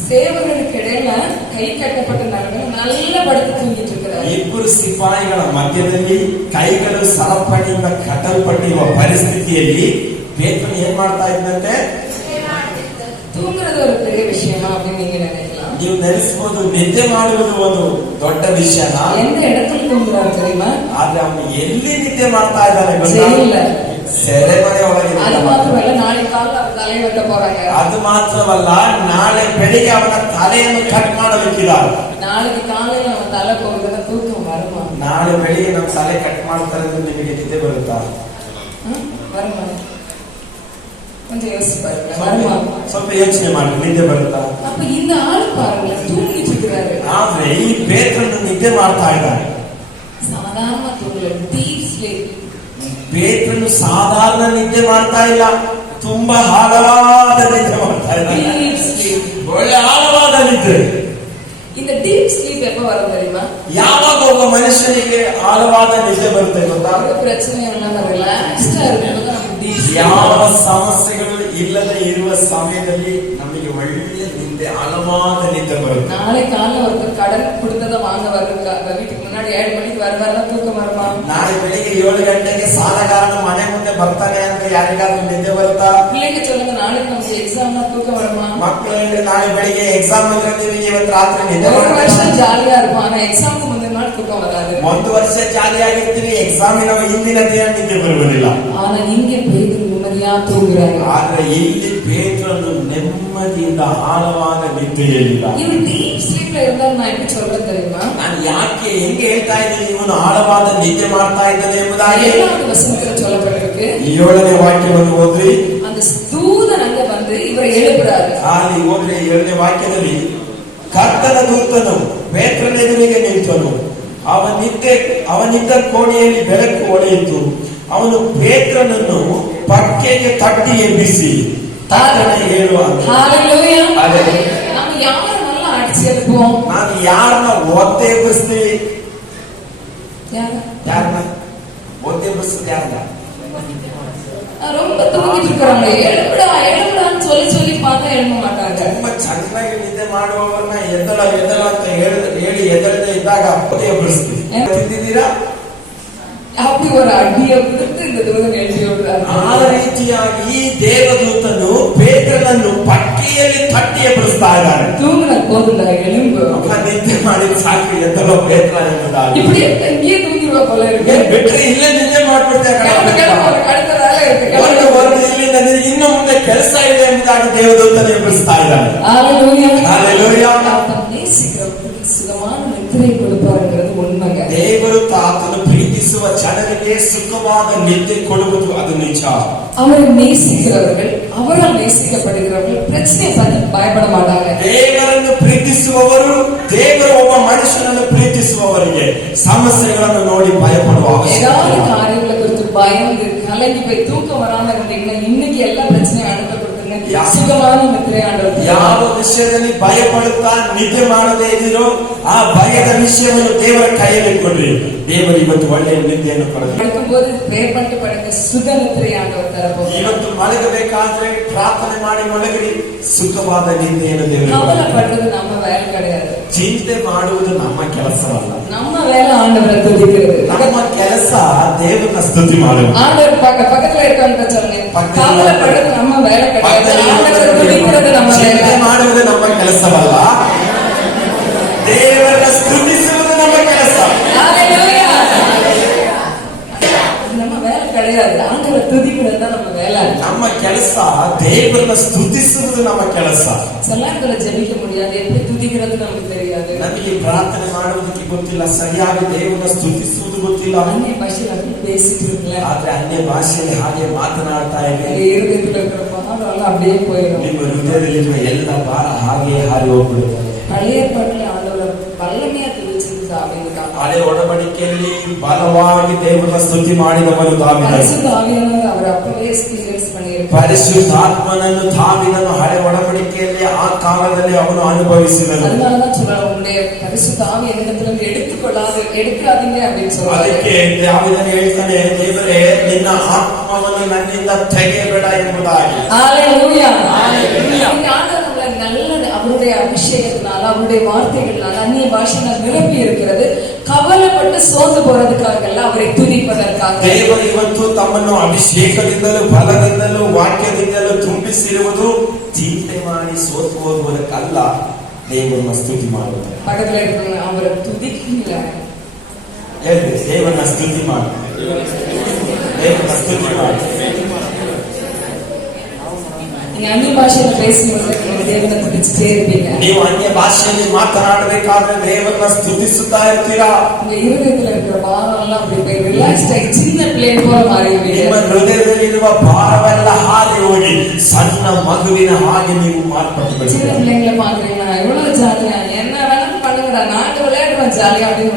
ಸೇವಕರಿಗೆ ಇಡೆಲ್ಲ ಕೈ ಕಟ್ಟಪಟ್ಟ ನರಗಳು நல்ல படுத்து தூங்கிட்டு இருக்கிறார். ಇಬ್ಬರು ಸಿಪಾಯಿಗಳ ಮಧ್ಯದಲ್ಲಿ ಕೈಗಳು ಸರಪಣಿಯಿಂದ ಕಟ್ಟಲ್ಪಟ್ಟಿರುವ ಪರಿಸ್ಥಿತಿಯಲ್ಲಿ ಪೇತ್ರನು ಏನ್ ಮಾಡ್ತಾ ಇದ್ದಂತೆ? ತೂங்குறது ஒரு பெரிய விஷயமா அப்படின்னு நீங்க நினைக்கலாம். ನೀವು ನೆನೆಸಬಹುದು, ನಿದ್ದೆ ಮಾಡುವುದು ಒಂದು ದೊಡ್ಡ ವಿಷಯನಾ? எந்த இடத்துல தூங்குறாரு தெரியுமா? ಆದ್ರೆ ಅವನು ಎಲ್ಲಿ ನಿದ್ದೆ ಮಾಡ್ತಾ ಇದ್ದಾನೆ ಗೊತ್ತಿಲ್ಲ. ಸೆರೆಮನೆ ಒಳಗೆ. ಅದು ಮಾತ್ರವಲ್ಲ, ನಾಳೆ ಕಾಲ ತಲೆ வெட்ட போறாங்க. ಅದು ಮಾತ್ರವಲ್ಲ, ನಾಳೆ ಬೆಳಿಗ್ಗೆ ಅವನ ತಲೆಯನ್ನು ಕಟ್ ಮಾಡಲಿಕ್ಕಿದ್ದಾರೆ. ನಾಳೆಗೆ ಕಾಲೆಯಲ್ಲಿ ಅವನ ತಲೆ ಹೋಗಿದ್ರೆ ತೂಕ ಬರುಮ? ನಾಳೆ ಬೆಳಿಗ್ಗೆ ನಮ್ಮ ತಲೆ ಕಟ್ ಮಾಡ್ತಾರೆ ಅಂದ್ರೆ ನಿಮಗೆ ನಿದ್ದೆ ಬರುತ್ತಾ? ಬರುಮ? கொஞ்சம் யோசிச்சு பாருங்க. வருமா? ಸ್ವಲ್ಪ ಯೋಚನೆ ಮಾಡಿ, ನಿದ್ದೆ ಬರುತ್ತಾ? அப்ப இந்த ஆளு பாருங்க தூங்கிட்டு இருக்கிறாரு. ಆದ್ರೆ ಈ ಪೇತ್ರನು ನಿದ್ದೆ ಮಾಡ್ತಾ ಇದ್ದಾನೆ. சாதாரண தூங்கல, ಡೀಪ್ ಸ್ಲೀಪ್. ಪೇತ್ರನು ಸಾಧಾರಣ ನಿದ್ದೆ ಮಾಡ್ತಾ ಇಲ್ಲ, ತುಂಬಾ ಆಳವಾದ ನಿದ್ದೆ ಮಾಡ್ತಾ ಇದ್ದಾನೆ. Deep sleep. ಒಳ್ಳೆ ಆಳವಾದ ನಿದ್ದೆ. இந்த ಡೀಪ್ ಸ್ಲೀಪ್ எப்ப வரும் தெரியுமா? ಯಾವಾಗ ಒಬ್ಬ ಮನುಷ್ಯನಿಗೆ ಆಳವಾದ ನಿದ್ದೆ ಬರುತ್ತೆ ಗೊತ್ತಾ? பிரச்சனை இல்லாம ರಿಲ್ಯಾಕ್ಸ್ಡ್ ಆಗಿರೋದು ನಮಗೆ ಡೀಪ್ ಸ್ಲೀಪ್. ಯಾವ ಸಮಸ್ಯೆಗಳು ಇಲ್ಲದೆ ಇರುವ ಸಮಯದಲ್ಲಿ ನಮಗೆ ಒಳ್ಳೆಯ ನಿದ್ದೆ, ಆಳವಾದ ನಿದ್ದೆ ಬರುತ್ತೆ. நாளை காலைல ஒருத்தர் கடன் கொடுத்ததை வாங்க வர்றதுக்கு வீட்டுக்கு முன்னாடி 7 மணிக்கு வருவாரா? தூக்கம் வருமா? ನಾಳೆ ಬೆಳಿಗ್ಗೆ 7 ಗಂಟೆಗೆ ಸಾಲಗಾರನ ಮನೆ ಮುಂದೆ ಬರ್ತಾನೆ ಅಂತ ಯಾರಿಗಾದ್ರೂ ನಿದ್ದೆ ಬರುತ್ತಾ? பிள்ளைங்க சொல்லுங்க, நாளைக்கு நமக்கு எக்ஸாம்னா தூக்கம் வருமா? ಮಕ್ಕಳು ಹೇಳಿ ನಾಳೆ ಬೆಳಿಗ್ಗೆ ಎಕ್ಸಾಮ್ ಇದ್ರೆ ನೀವು ಇವತ್ತು ರಾತ್ರಿ ನಿದ್ದೆ ஒரு வருஷம் ஜாலியா இருக்கும், ஆனா எக்ஸாமுக்கு முந்தின நாள் தூக்கம் வராது. ಒಂದು ವರ್ಷ ಜಾಲಿಯಾಗಿರ್ತೀವಿ, ಎಕ್ಸಾಮಿನ ಹಿಂದಿನ ದಿನ ನಿದ್ದೆ ಬರುವುದಿಲ್ಲ. ஆனா இங்க பேதுரு நிம்மதியா தூங்குறாங்க. ಆದ್ರೆ ಇಲ್ಲಿ ಪೇತ್ರನು ನೆಮ್ಮದಿಯಿಂದ ಆಳವಾದ ನಿದ್ದೆಯಲ್ಲಿಲ್ಲ. இவர் ಡೀಪ್ ಸ್ಲೀಪ್ல இருந்தாரு. நான் எப்படி சொல்றேன் தெரியுமா? ನಾನು ಯಾಕೆ ಹೆಂಗೆ ಹೇಳ್ತಾ ಇದ್ದೀನಿ ಇವನು ಆಳವಾದ ನಿದ್ದೆ ಮಾಡ್ತಾ ಇದ್ದಾನೆ ಎಂಬುದಾಗಿ 7வது வசனத்துல சொல்லப்பட்டிருக்கு. ಈ 7ನೇ ವಾಕ್ಯವನ್ನು ಓದ್ರಿ. அந்த தூதன் அங்க வந்து இவரை எழுப்புறாரு. ಅಲ್ಲಿ ಓದ್ರಿ 7ನೇ ವಾಕ್ಯದಲ್ಲಿ, ಕರ್ತನ ದೂತನು ಪೇತ್ರನೆದುರಿಗೆ ನಿಂತನು. ಅವನಿದ್ದ ಕೋಣೆಯಲ್ಲಿ ಬೆಳಕು ಹೊಳೆಯಿತು. ಅವನು ಪೇತ್ರನನ್ನು ಪಕ್ಕೆಗೆ ತಟ್ಟಿ ಎಬ್ಬಿಸಿ ಹೇಳುವ, நம்ம யாரெல்லாம் அடிச்சு எழுப்புவோம்? ನಾನು ಯಾರನ್ನ ಒತ್ತೆ ಎಬ್ಬಿಸ್ತೀವಿ? ಯಾರನ್ನ ಒತ್ತೆ ಎಬ್ಬಿಸ್ತದೆ? ಯಾರನ್ನ? ரொம்ப தூங்கிட்டு இருக்கிறாங்க. எழுப்புடா எழுப்புடான்னு சொல்லி சொல்லி பார்த்தா எழுப்ப மாட்டாங்க. ತುಂಬಾ ಚೆನ್ನಾಗಿ ನಿದ್ದೆ ಮಾಡುವವರನ್ನ ಎದ್ದಳ ಅಂತ ಹೇಳಿ ಎದ್ದಳದೆ ಇದ್ದಾಗ ಒತ್ತೆ ಎಬ್ಬಿಸ್ತೀವಿ. ತಿಂದಿದ್ದೀರಾ? அப்படி ஒரு அடியை கொடுத்து இந்த தூதன் எழுதி விடுறாரு. ಆ ರೀತಿಯಾಗಿ ಈ ದೇವದೂತನು ಪೇತ್ರನನ್ನು ಪಕ್ಕೆಯಲ್ಲಿ ತಟ್ಟಿ ಎಬ್ಬಿಸ್ತಾ ಇದ್ದಾನೆ. தூங்குன போதுல எலும்பு ನಿದ್ದೆ ಮಾಡಿ ಸಾಕು ಎದ್ದಲೋ ಪೇತ್ರ ಎಂಬುದಾಗಿ. இப்படி இங்கே தூங்கிடுவா போல இருக்கு. ಬಿಟ್ರೆ ಇಲ್ಲೇ ನಿದ್ದೆ ಮಾಡ್ಬಿಡ್ತೇವೆ. அடுத்த வேலை இருக்கு. ಇಲ್ಲಿಂದ ಇನ್ನು ಮುಂದೆ ಕೆಲಸ ಇದೆ ಎಂಬುದಾಗಿ ದೇವದೂತನು ಎಬ್ಬಿಸ್ತಾ ಇದ್ದಾನೆ. ஹalleluya. ஹalleluya. நேசிக்கிறவர்களுக்கு சுகமான நித்திரை கொடுப்பாருங்கிறது உண்மைங்க. ದೇವರು ಆತನು ಪ್ರೀತಿಸುವ ಜನರಿಗೆ ಸುಖವಾದ ನಿದ್ದೆ ಕೊಡುವುದು ಅದು ನಿಜ. அவரை நேசிக்கிறவர்கள், அவரால் நேசிக்கப்படுகிறவர்கள் பிரச்சனை பார்த்து பயப்பட மாட்டாங்க. ದೇವರನ್ನು ಪ್ರೀತಿಸುವವರು, ದೇವರು ಒಬ್ಬ ಮನುಷ್ಯನನ್ನು ಪ್ರೀತಿಸುವವರಿಗೆ ಸಮಸ್ಯೆಗಳನ್ನು ನೋಡಿ ಭಯಪಡುವ ஏதாவது காரியங்களை குறித்து பயந்து கலங்கி போய் தூக்கம் வராம இருந்தீங்கன்னா இன்னைக்கு எல்லா பிரச்சனையும் அனுப்ப கொடுத்துருங்க. சுகமான நித்திரை ஆண்டவர். ಯಾವ ವಿಷಯದಲ್ಲಿ ಭಯಪಡುತ್ತಾ ನಿದ್ದೆ ಮಾಡದೇ ಇದ್ದೀರೋ ಆ ಭಯದ ವಿಷಯವನ್ನು ದೇವರ ಕೈಯಲ್ಲಿ ಕೊಡ್ರಿ. ದೇವರು ಇವತ್ತು ಒಳ್ಳೆಯ ನಿದ್ದೆಯನ್ನು ಕೊಡಲಿ. ಪಡುம்போது ಪ್ರೇರ್ பண்ணிட்டு படுங்க, ಸುಖ ನಿದ್ರೆ ಆண்டவர் ತರಬಹುದು. ಇವತ್ತು ಮಲಗಬೇಕಾದ್ರೆ ಪ್ರಾರ್ಥನೆ ಮಾಡಿ ಮಲಗಿರಿ, ಸುಖವಾದ ನಿದ್ದೆಯನ್ನು ದೇವರು. கவலைப்படுறது நம்ம வேலை கிடையாது. ಚಿಂತೆ ಮಾಡುವುದು ನಮ್ಮ ಕೆಲಸವಲ್ಲ. நம்ம வேலை ஆண்டவரை துதிக்கிறது. ನಮ್ಮ ಕೆಲಸ ದೇವರನ್ನ ಸ್ತುತಿ ಮಾಡುವುದು. ஆண்டவர் பக்கத்துல இருக்கான்னு சொல்லுங்க. கவலைப்படுறது நம்ம வேலை கிடையாது. ஆண்டவரை துதிக்கிறது நம்ம வேலை. ಚಿಂತೆ ಮಾಡುವುದು ನಮ್ಮ ಕೆಲಸವಲ್ಲ, ದೇವರನ್ನ ಸ್ತುತಿಸುವುದು ನಮ್ಮ ಕೆಲಸ. ஹalleluya. நம்ம வேலை கிடையாது. ஆண்டவரை துதிக்கிறது தான் நம்ம வேலை. ನಮ್ಮ ಕೆಲಸ ದೇವರನ್ನ ಸ್ತುತಿಸುವುದು ನಮ್ಮ ಕೆಲಸ. சொல்லாங்கள ஜெபிக்க முடியாது, எப்படி துதிக்கிறது நமக்கு தெரியாது. ನಮಗೆ ಪ್ರಾರ್ಥನೆ ಮಾಡುವುದಕ್ಕೆ ಗೊತ್ತಿಲ್ಲ, ಸರಿಯಾಗಿ ದೇವರನ್ನ ಸ್ತುತಿಸುವುದು ಗೊತ್ತಿಲ್ಲ. அந்நிய பாஷையில பேசிட்டு இருக்கல, ಆದ್ರೆ ಅನ್ಯ ಭಾಷೆಯಲ್ಲಿ ಹಾಗೆ ಮಾತನಾಡ್ತಾ ಇದೆ. இருதயத்துல இருக்கிற பாரம் எல்லாம் அப்படியே போயிடும். ನಿಮ್ಮ ಹೃದಯದಲ್ಲಿರುವ ಎಲ್ಲ ಭಾರ ಹಾಗೆ ಹಾರಿ ಹೋಗ್ಬಿಡುತ್ತದೆ. பழைய ஏற்பாட்டிலே ஆண்டவர் வல்லமையா துதிச்சது தாவீதுதான். ಹಳೆ ಒಡಂಬಡಿಕೆಯಲ್ಲಿ ಬಲವಾಗಿ ದೇವರ ಸ್ತುತಿ ಮಾಡಿದವನು ದಾವೀದ. பரிசுத்த ஆவியானவர் அவர் அப்பவே எக்ஸ்பீரியன்ஸ் பண்ணியிருக்கார். ಪರಿಶುದ್ಧಾತ್ಮನನ್ನು ದಾವೀದನು ಹಳೆ ಒಡಂಬಡಿಕೆಯಲ್ಲಿ ಆ ಕಾಲದಲ್ಲಿ ಅವನು ಅನುಭವಿಸಿದನು. அதனாலதான் சொல்றாரு, உங்களுடைய பரிசுத்த ஆவி என்னிடத்திலிருந்து எடுக்காதீங்க அப்படின்னு சொல்றாரு. ಅದಕ್ಕೆ ದಾವೀದನು ಹೇಳ್ತಾನೆ, ದೇವರೇ ನಿನ್ನ ಆತ್ಮವನ್ನು ನನ್ನಿಂದ ತೆಗೆಯಬೇಡ ಎಂಬುದಾಗಿ. ஹalleluya. இந்த ஆண்டவர் நம்மளை நல்ல அவருடைய அபிஷேகத்தினால, அவருடைய வார்த்தைகளால், அந்நிய பாஷையினால் நிரப்பி இருக்கிறது. கவலைப்பட்டு சோர்ந்து போறதுக்காக அல்ல, அவரை துதிப்பதற்காக. ದೇವರು ಇವತ್ತು ತಮ್ಮನ್ನು ಅಭಿಷೇಕದಿಂದಲೂ ಬಲದಿಂದಲೂ ವಾಕ್ಯದಿಂದಲೂ ತುಂಬಿಸಿರುವುದು ಚಿಂತೆ ಮಾಡಿ ಸೋತು ಹೋಗುವುದಕ್ಕಲ್ಲ, ದೇವರನ್ನ ಸ್ತುತಿ ಮಾಡುವುದು. பக்கத்துல இருக்கிறவங்க அவரை துதிக்கீங்க. ಹೇಳಿ, ದೇವರನ್ನ ಸ್ತುತಿ ಮಾಡಿ, ದೇವರನ್ನ ಸ್ತುತಿ ಮಾಡಿ. நீங்க அந்நிய பாஷையில பேசும்போது நீங்க தேவனை துதிச்சுட்டே இருப்பீங்க. ನೀವು ಅನ್ಯ ಭಾಷೆಯಲ್ಲಿ ಮಾತನಾಡಬೇಕಾದ್ರೆ ದೇವರನ್ನ ಸ್ತುತಿಸುತ್ತಾ ಇರ್ತೀರಾ. உங்க இருதயத்துல இருக்கிற பாரம் எல்லாம் அப்படி போய் ரிலாக்ஸ்ட் ஆகி சின்ன பிளேன் போல மாறிடுவீங்க. ನಿಮ್ಮ ಹೃದಯದಲ್ಲಿರುವ ಭಾರವೆಲ್ಲ ಹಾರಿ ಹೋಗಿ ಸಣ್ಣ ಮಗುವಿನ ಹಾಗೆ ನೀವು ಮಾರ್ಪಟ್ಟು சின்ன பிள்ளைங்களை பாக்குறீங்களா எவ்வளவு ஜாலியா என்ன வேணாலும் பண்ணுங்கடா நாங்க விளையாடுறோம் ஜாலியா அப்படின்னு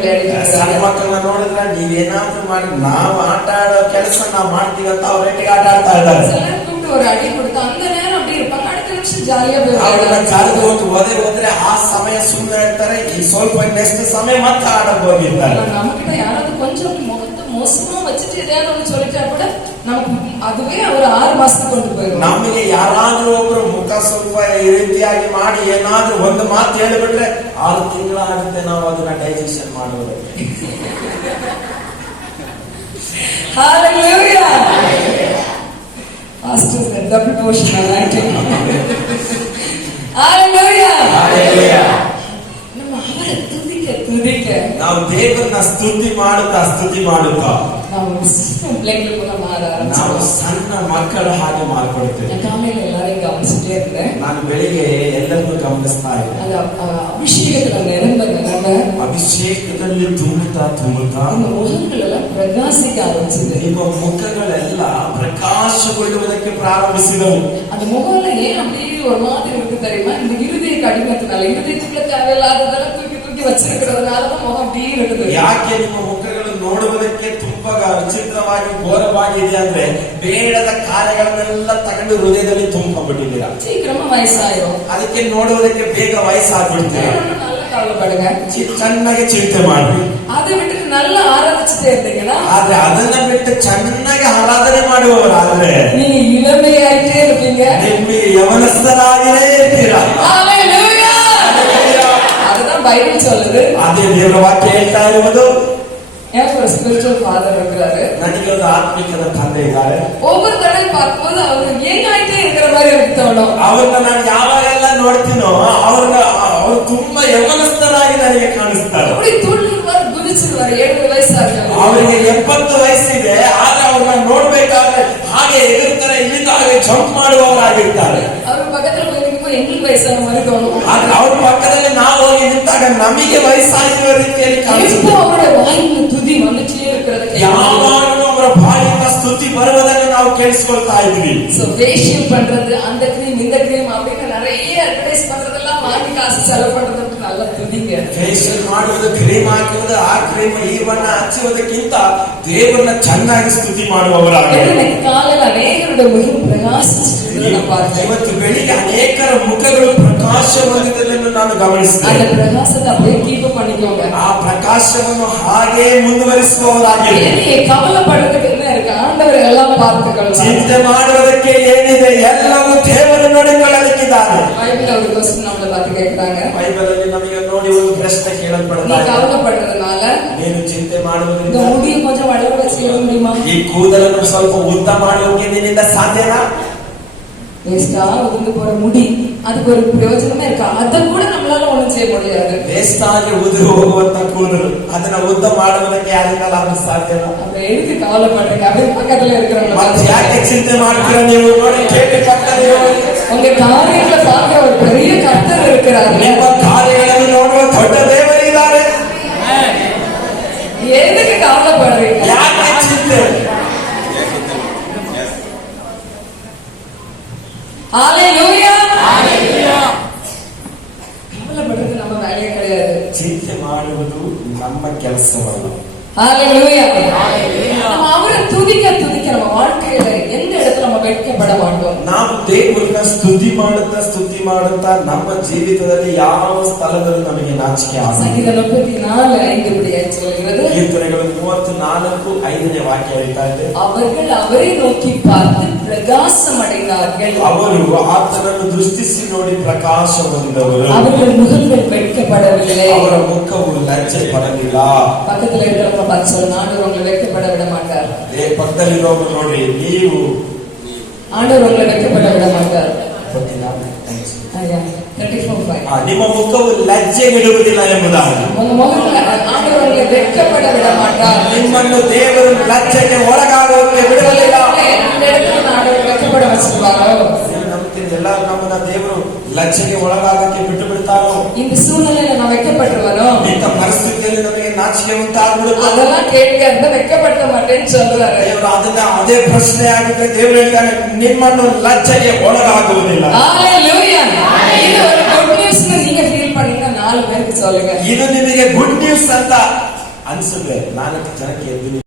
ಸಣ್ಣ விளையாடி ಮಕ್ಕಳನ್ನ ನೋಡಿದ್ರೆ ನೀವೇನಾದ್ರೂ ಮಾಡಿ ನಾವು ಆಟ ಆಡೋ ಕೆಲಸ ನಾವು ಮಾಡ್ತೀವಿ ಅಂತ ಅವ್ರಿಗೆ ಆಟ ಆಡ್ತಾ ಇದ್ದಾರೆ. சிலர் கூப்பிட்டு ஒரு அடி கொடுத்து அந்த நேரம் அப்படி இருப்பாங்க, அடுத்த நிமிஷம் ஜாலியா ಅವ್ರನ್ನ போய் ಕರೆದು ಹೋಗಿ ಒದೆ ಹೋದ್ರೆ ಆ ಸಮಯ ಸುಮ್ಮನೆ ಇರ್ತಾರೆ, ಈ ಸ್ವಲ್ಪ ನೆಕ್ಸ್ಟ್ ಸಮಯ ಮತ್ತೆ ಆಡಕ್ ಹೋಗಿರ್ತಾರೆ. நம்மகிட்ட யாராவது கொஞ்சம் முகத்தை மோசமா வச்சுட்டு எதையாவது ஒண்ணு சொல்லிட்டா கூட நமக்கு அதுவே ஒரு 6 மாசத்துக்கு கொண்டு போயிடும். ನಮಗೆ ಯಾರಾದ್ರೂ ಒಬ್ರು ಮುಖ ಸ್ವಲ್ಪ ಈ ರೀತಿಯಾಗಿ ಮಾಡಿ ಏನಾದ್ರೂ ಒಂದು ಮಾತು ಹೇಳಿಬಿಟ್ರೆ 6 ತಿಂಗಳಾಗುತ್ತೆ ನಾವು ಅದನ್ನ ಡೈಜೆಷನ್ ಮಾಡುವುದಕ್ಕೆ. Hallelujah. Pastor said double portion anointing. Hallelujah. Hallelujah. ನಮ್ಮ ಅವರ ತುದಿಕೆ ನಾವು ದೇವರನ್ನ ಸ್ತುತಿ ಮಾಡುತ್ತಾ ನಾವು பிள்ளைங்களுக்குள்ள மாற ನಾವು ಸಣ್ಣ ಮಕ್ಕಳ ಹಾಗೆ ಮಾರ್ಕೊಳ್ತೇವೆ. காலையில எல்லாரையும் கவனிச்சுட்டே இருந்தேன். ನಾನು ಬೆಳಿಗ್ಗೆ ಎಲ್ಲರನ್ನೂ ಗಮನಿಸ್ತಾ ಇದ್ದೆ. அது அபிஷேகத்துல நிரம்ப ಅಭಿಷೇಕದಲ್ಲಿ ತುಂಬುತ್ತಾ அந்த முகங்கள் எல்லாம் பிரகாசிக்க ஆரம்பிச்சது. ನಿಮ್ಮ ಮುಖಗಳೆಲ್ಲ ಪ್ರಕಾಶಗೊಳ್ಳುವುದಕ್ಕೆ ಪ್ರಾರಂಭಿಸಿದವು. அந்த முகம்ல ஏன் அப்படியே ஒரு மாதிரி இருக்கு தெரியுமா? இந்த இருதய கடினத்தினால இருதயத்துக்குள்ள தேவையில்லாததெல்லாம் தூக்கி வச்சிருக்கிறதுனாலதான் முகம் அப்படி இருக்குது. ಯಾಕೆ ನಿಮ್ಮ ಮುಖಗಳು ನೋಡುವುದಕ್ಕೆ ತುಂಬಾ ವಿಚಿತ್ರವಾಗಿ ಘೋರವಾಗಿದೆ ಅಂದ್ರೆ ಬೇಡದ ಕಾರ್ಯಗಳನ್ನೆಲ್ಲ ತಗೊಂಡು ಹೃದಯದಲ್ಲಿ ತುಂಬಿಕೊಂಡಿದ್ದೀರಾ. சீக்கிரமா வயசாயிரும். ಅದಕ್ಕೆ ನೋಡುವುದಕ್ಕೆ ಬೇಗ ವಯಸ್ಸಾಗ್ಬಿಡ್ತೀರಾ. நல்ல கவலைப்படுங்க, ಚೆನ್ನಾಗಿ ಚಿಂತೆ ಮಾಡ್ರಿ. அதை விட்டு நல்லா ஆராதிச்சுட்டே இருந்தீங்கன்னா, ಆದ್ರೆ ಅದನ್ನ ಬಿಟ್ಟು ಚೆನ್ನಾಗಿ ಆರಾಧನೆ ಮಾಡುವವರಾದ್ರೆ நீங்க இளமையாயிட்டே இருப்பீங்க, ನಿಮಗೆ ಯವನಸ್ಥರಾಗಿಯೇ ಇರ್ತೀರಾ. ஹalleluya. அதுதான் பைபிள் சொல்லுது. ಅದೇ ದೇವರ ವಾಕ್ಯ ಹೇಳ್ತಾ ಇರುವುದು. எனக்கு ஒரு ஸ்பிரிச்சுவல் ஃபாதர் இருக்கிறாரு. ನನಗೆ ಒಂದು ಆತ್ಮಿಕದ ತಂದೆ ಇದ್ದಾರೆ. ஒவ்வொரு தடவை பார்க்கும்போது ಅವರು ಏನಾಯ್ತೇ இருக்கிற மாதிரி எனக்கு தோணும். ಅವ್ರನ್ನ ನಾನು ಯಾವಾಗೆಲ್ಲ ನೋಡ್ತೀನೋ ಅವ್ರು ತುಂಬಾ ಯವನಸ್ಥರಾಗಿ ನನಗೆ ಕಾಣಿಸ್ತಾರೆ. அப்படி துள்ளுவார் குதிச்சுவார். 70 ವಯಸ್ಸು ಆಗಿದೆ. ಅವರಿಗೆ 70 ವಯಸ್ಸಿದೆ, ಆದ್ರೆ ಅವ್ರನ್ನ ನೋಡ್ಬೇಕಾದ್ರೆ ಹಾಗೆ ಎದುರ್ತಾರೆ, ಇಲ್ಲಿಂದ ಹಾಗೆ ಜಂಪ್ ಮಾಡುವವರಾಗಿರ್ತಾರೆ. ಅವ್ರ ಪಕ್ಕದಲ್ಲಿ ಹೋಗಿ ಎಂಟು ವಯಸ್ಸಾದ மாதிரி தோணும். ಆದ್ರೆ ಅವ್ರ ಪಕ್ಕದಲ್ಲಿ ನಾವು ಹೋಗಿ ನಿಂತಾಗ ನಮಗೆ ವಯಸ್ಸಾಗಿರುವ ರೀತಿಯಲ್ಲಿ ಕಾಣಿಸುತ್ತೆ. ಅವರ ಬಾಯಿಂದ ತುದಿ வந்துட்டே இருக்கிறது. ಯಾವಾಗಲೂ ಅವರ ಬಾಯಿಂದ ಸ್ತುತಿ ಬರುವುದನ್ನು ನಾವು ಕೇಳಿಸ್ಕೊಳ್ತಾ ಇದ್ವಿ. சோ ஃபேஷியல் பண்றது, அந்த கிரீம் இந்த கிரீம் அப்படின்னு நிறைய அட்வர்டைஸ் பண்றதெல்லாம் வாங்கி காசு செலவு பண்றதுக்கு நல்ல துதிங்க. ಫೇಶಿಯಲ್ ಮಾಡುವುದು, ಕ್ರೀಮ್ ಹಾಕುವುದು, ಆ ಕ್ರೀಮ್ ಈ ಬಣ್ಣ ಹಚ್ಚುವುದಕ್ಕಿಂತ ದೇವರನ್ನ ಚೆನ್ನಾಗಿ ಸ್ತುತಿ ಮಾಡುವವರಾಗಿದ್ದಾರೆ. ಕಾಲಲ್ಲಿ ಅನೇಕരുടെ ಮುಖം ಪ್ರಕಾಶಿಸುವುದನ್ನು பார்த்தேன். ಇವತ್ತು ಬೆಳಿಗ್ಗೆ ಅನೇಕರ ಮುಖಗಳು ಪ್ರಕಾಶ ಹೊಂದಿದ್ದನ್ನು ನಾನು ಗಮನಿಸಿದೆ. அந்த பிரகாசத்தை அப்படியே கீப் பண்ணிக்கோங்க. ಆ ಪ್ರಕಾಶವನ್ನು ಹಾಗೆ ಮುಂದುವರಿಸುವವರಾಗಿದ್ದಾರೆ. கவலைப்படுறதுக்கு என்ன இருக்கு? ஆண்டவர் எல்லாம் பார்த்துக்கலாம். ಚಿಂತೆ ಮಾಡುವುದಕ್ಕೆ ಏನಿದೆ? ಎಲ್ಲವೂ ದೇವರು ನೋಡಿಕೊಳ್ಳಲಿಕ್ಕಿದ್ದಾರೆ. பைபிள்ல ஒரு क्वेश्चன் நம்மள பார்த்து கேக்குறாங்க. ಬೈಬಲ್ ಅಲ್ಲಿ ನಮಗೆ ನೋಡಿ ಒಂದು ಪ್ರಶ್ನೆ ಕೇಳಲ್ಪಡ್ತಾ நீ ಇದೆ. கவலைப்படுறதுனால ನೀನು ಚಿಂತೆ இந்த ಮಾಡುವುದರಿಂದ முடிய கொஞ்சம் வளர வச்சுக்க முடியுமா? ಈ ಕೂದಲನ್ನು ಸ್ವಲ್ಪ ಉದ್ದ ಮಾಡೋಕೆ ನಿನ್ನಿಂದ ಸಾಧ್ಯನಾ? வேஸ்டா உதிர்ந்து போற முடி, அதுக்கு ஒரு பிரயோஜனமே இருக்கா? அதை கூட நம்மளால ஒண்ணும் செய்ய முடியாது. ವೇಸ್ಟ್ ಆಗಿ ಉದುರು ಹೋಗುವಂತ ಕೂದಲು ಅದನ್ನ ಉದ್ದ ಮಾಡುವುದಕ್ಕೆ ಯಾರಿಂದಲಾದ್ರೂ ಸಾಧ್ಯನಾ? அப்புறம் எதுக்கு கவலைப்படுறீங்க? அப்படியே பக்கத்துல இருக்கிறவங்க ಮತ್ತೆ ಯಾಕೆ ಚಿಂತೆ ಮಾಡ್ತೀರಾ ನೀವು? ನೋಡಿ, ಕೇಳಿ ಪಕ್ಕದಲ್ಲಿ ನೋಡಿ. உங்க காரியங்களை பார்க்க ஒரு பெரிய கர்த்தர் இருக்கிறாரு. ನಿಮ್ಮ ಕಾರ್ಯಗಳನ್ನು ನೋಡುವ ದೊಡ್ಡ ದೇವರಿದ್ದಾರೆ. எதுக்கு கவலைப்படுறீங்க? ಯಾಕೆ ಚಿಂತೆ? ஹalleluya. கவலைப்படுறது நம்ம வேலையே கிடையாது. ಚಿಂತೆ ಮಾಡುವುದು ನಮ್ಮ ಕೆಲಸವಲ್ಲ. ஹalleluya. நம்ம அவரை துதிக்க நம்ம வாழ்க்கையில எந்த இடத்துல நம்ம வெட்கப்பட மாட்டோம். ನಾವು ದೇವರನ್ನ ಸ್ತುತಿ ಮಾಡುತ್ತಾ ನಮ್ಮ ಜೀವಿತದಲ್ಲಿ ಯಾವ ಸ್ಥಳದಲ್ಲೂ ನಮಗೆ ನಾಚಿಕೆ ಆಗಲ್ಲ. ಸಂಗೀತ 34:5 சொல்கிறது. ಕೀರ್ತನೆಗಳು 34:5 ವಾಕ್ಯ ಹೇಳ್ತಾ ಇದೆ. அவர்கள் அவரை நோக்கி பார்த்து பிரகாசம் அடைந்தார்கள். ಅವರು ಆತನನ್ನು ದೃಷ್ಟಿಸಿ ನೋಡಿ ಪ್ರಕಾಶ ಹೊಂದಿದವರು. அவர்கள் முகங்கள் வெட்கப்படவில்லை. ಅವರ ಮುಖವು ಲಜ್ಜೆ ಪಡಲಿಲ್ಲ. பக்கத்துல இருக்கிறவங்க பார்த்து சொல்லுங்க, ஆண்டவர் உங்களை வெட்கப்பட விட மாட்டார். ಪಕ್ಕದಲ್ಲಿರೋರು ನೋಡಿ, ನೀವು ஆண்டவர் உங்களை வெட்கப்பட விட மாட்டார். ಗೊತ್ತಿಲ್ಲ? 34:5 ನಿಮ್ಮ ಮುಖವು ಲಜ್ಜೆಗಿಡುವುದಿಲ್ಲ ಎಂಬುದಾಗಿ. உங்க முகத்துல ஆண்டவர் உங்களை வெட்கப்பட விட மாட்டார். ನಿಮ್ಮನ್ನು ದೇವರು ಲಜ್ಜೆಗೆ ಒಳಗಾಗೋಕೆ ಬಿಡಲಿಲ್ಲ. இந்த இடத்துல ஆண்டவர் வெட்கப்பட வச்சிருவாரோ? ಎಲ್ಲರೂ ನಮ್ಮನ್ನ ದೇವರು ಲಜ್ಜೆಗೆ ಒಳಗಾಗಕ್ಕೆ ಬಿಟ್ಟು ಬಿಡ್ತಾರೋ? இந்த சூழ்நிலையில நான் வெட்கப்பட்டுருவனோ? ಇಂಥ ಪರಿಸ್ಥಿತಿಯಲ್ಲಿ ನಮಗೆ ನಾಚಿಕೆ ನಾಚಿಕೆ ಉಂಟಾಗ್ಬಿಡುತ್ತೆ. அதெல்லாம் கேட்க இருந்தா வெட்கப்பட மாட்டேன்னு சொல்றாரு. ದೇವರು ಅದನ್ನ ಅದೇ ಪ್ರಶ್ನೆ ಆಗಿದ್ರೆ ದೇವರು ಹೇಳ್ತಾನೆ ನಿಮ್ಮನ್ನು ಲಜ್ಜೆಗೆ ಒಳಗಾಗುವುದಿಲ್ಲ. ஹalleluya. இது ஒரு குட் நியூஸ் நீங்க ஃபீல் பண்ணீங்கன்னா 4 பேருக்கு சொல்லுங்க. ಇದು ನಿಮಗೆ ಗುಡ್ ನ್ಯೂಸ್ ಅಂತ ಅನ್ಸುತ್ತೆ. 4 ಜನಕ್ಕೆ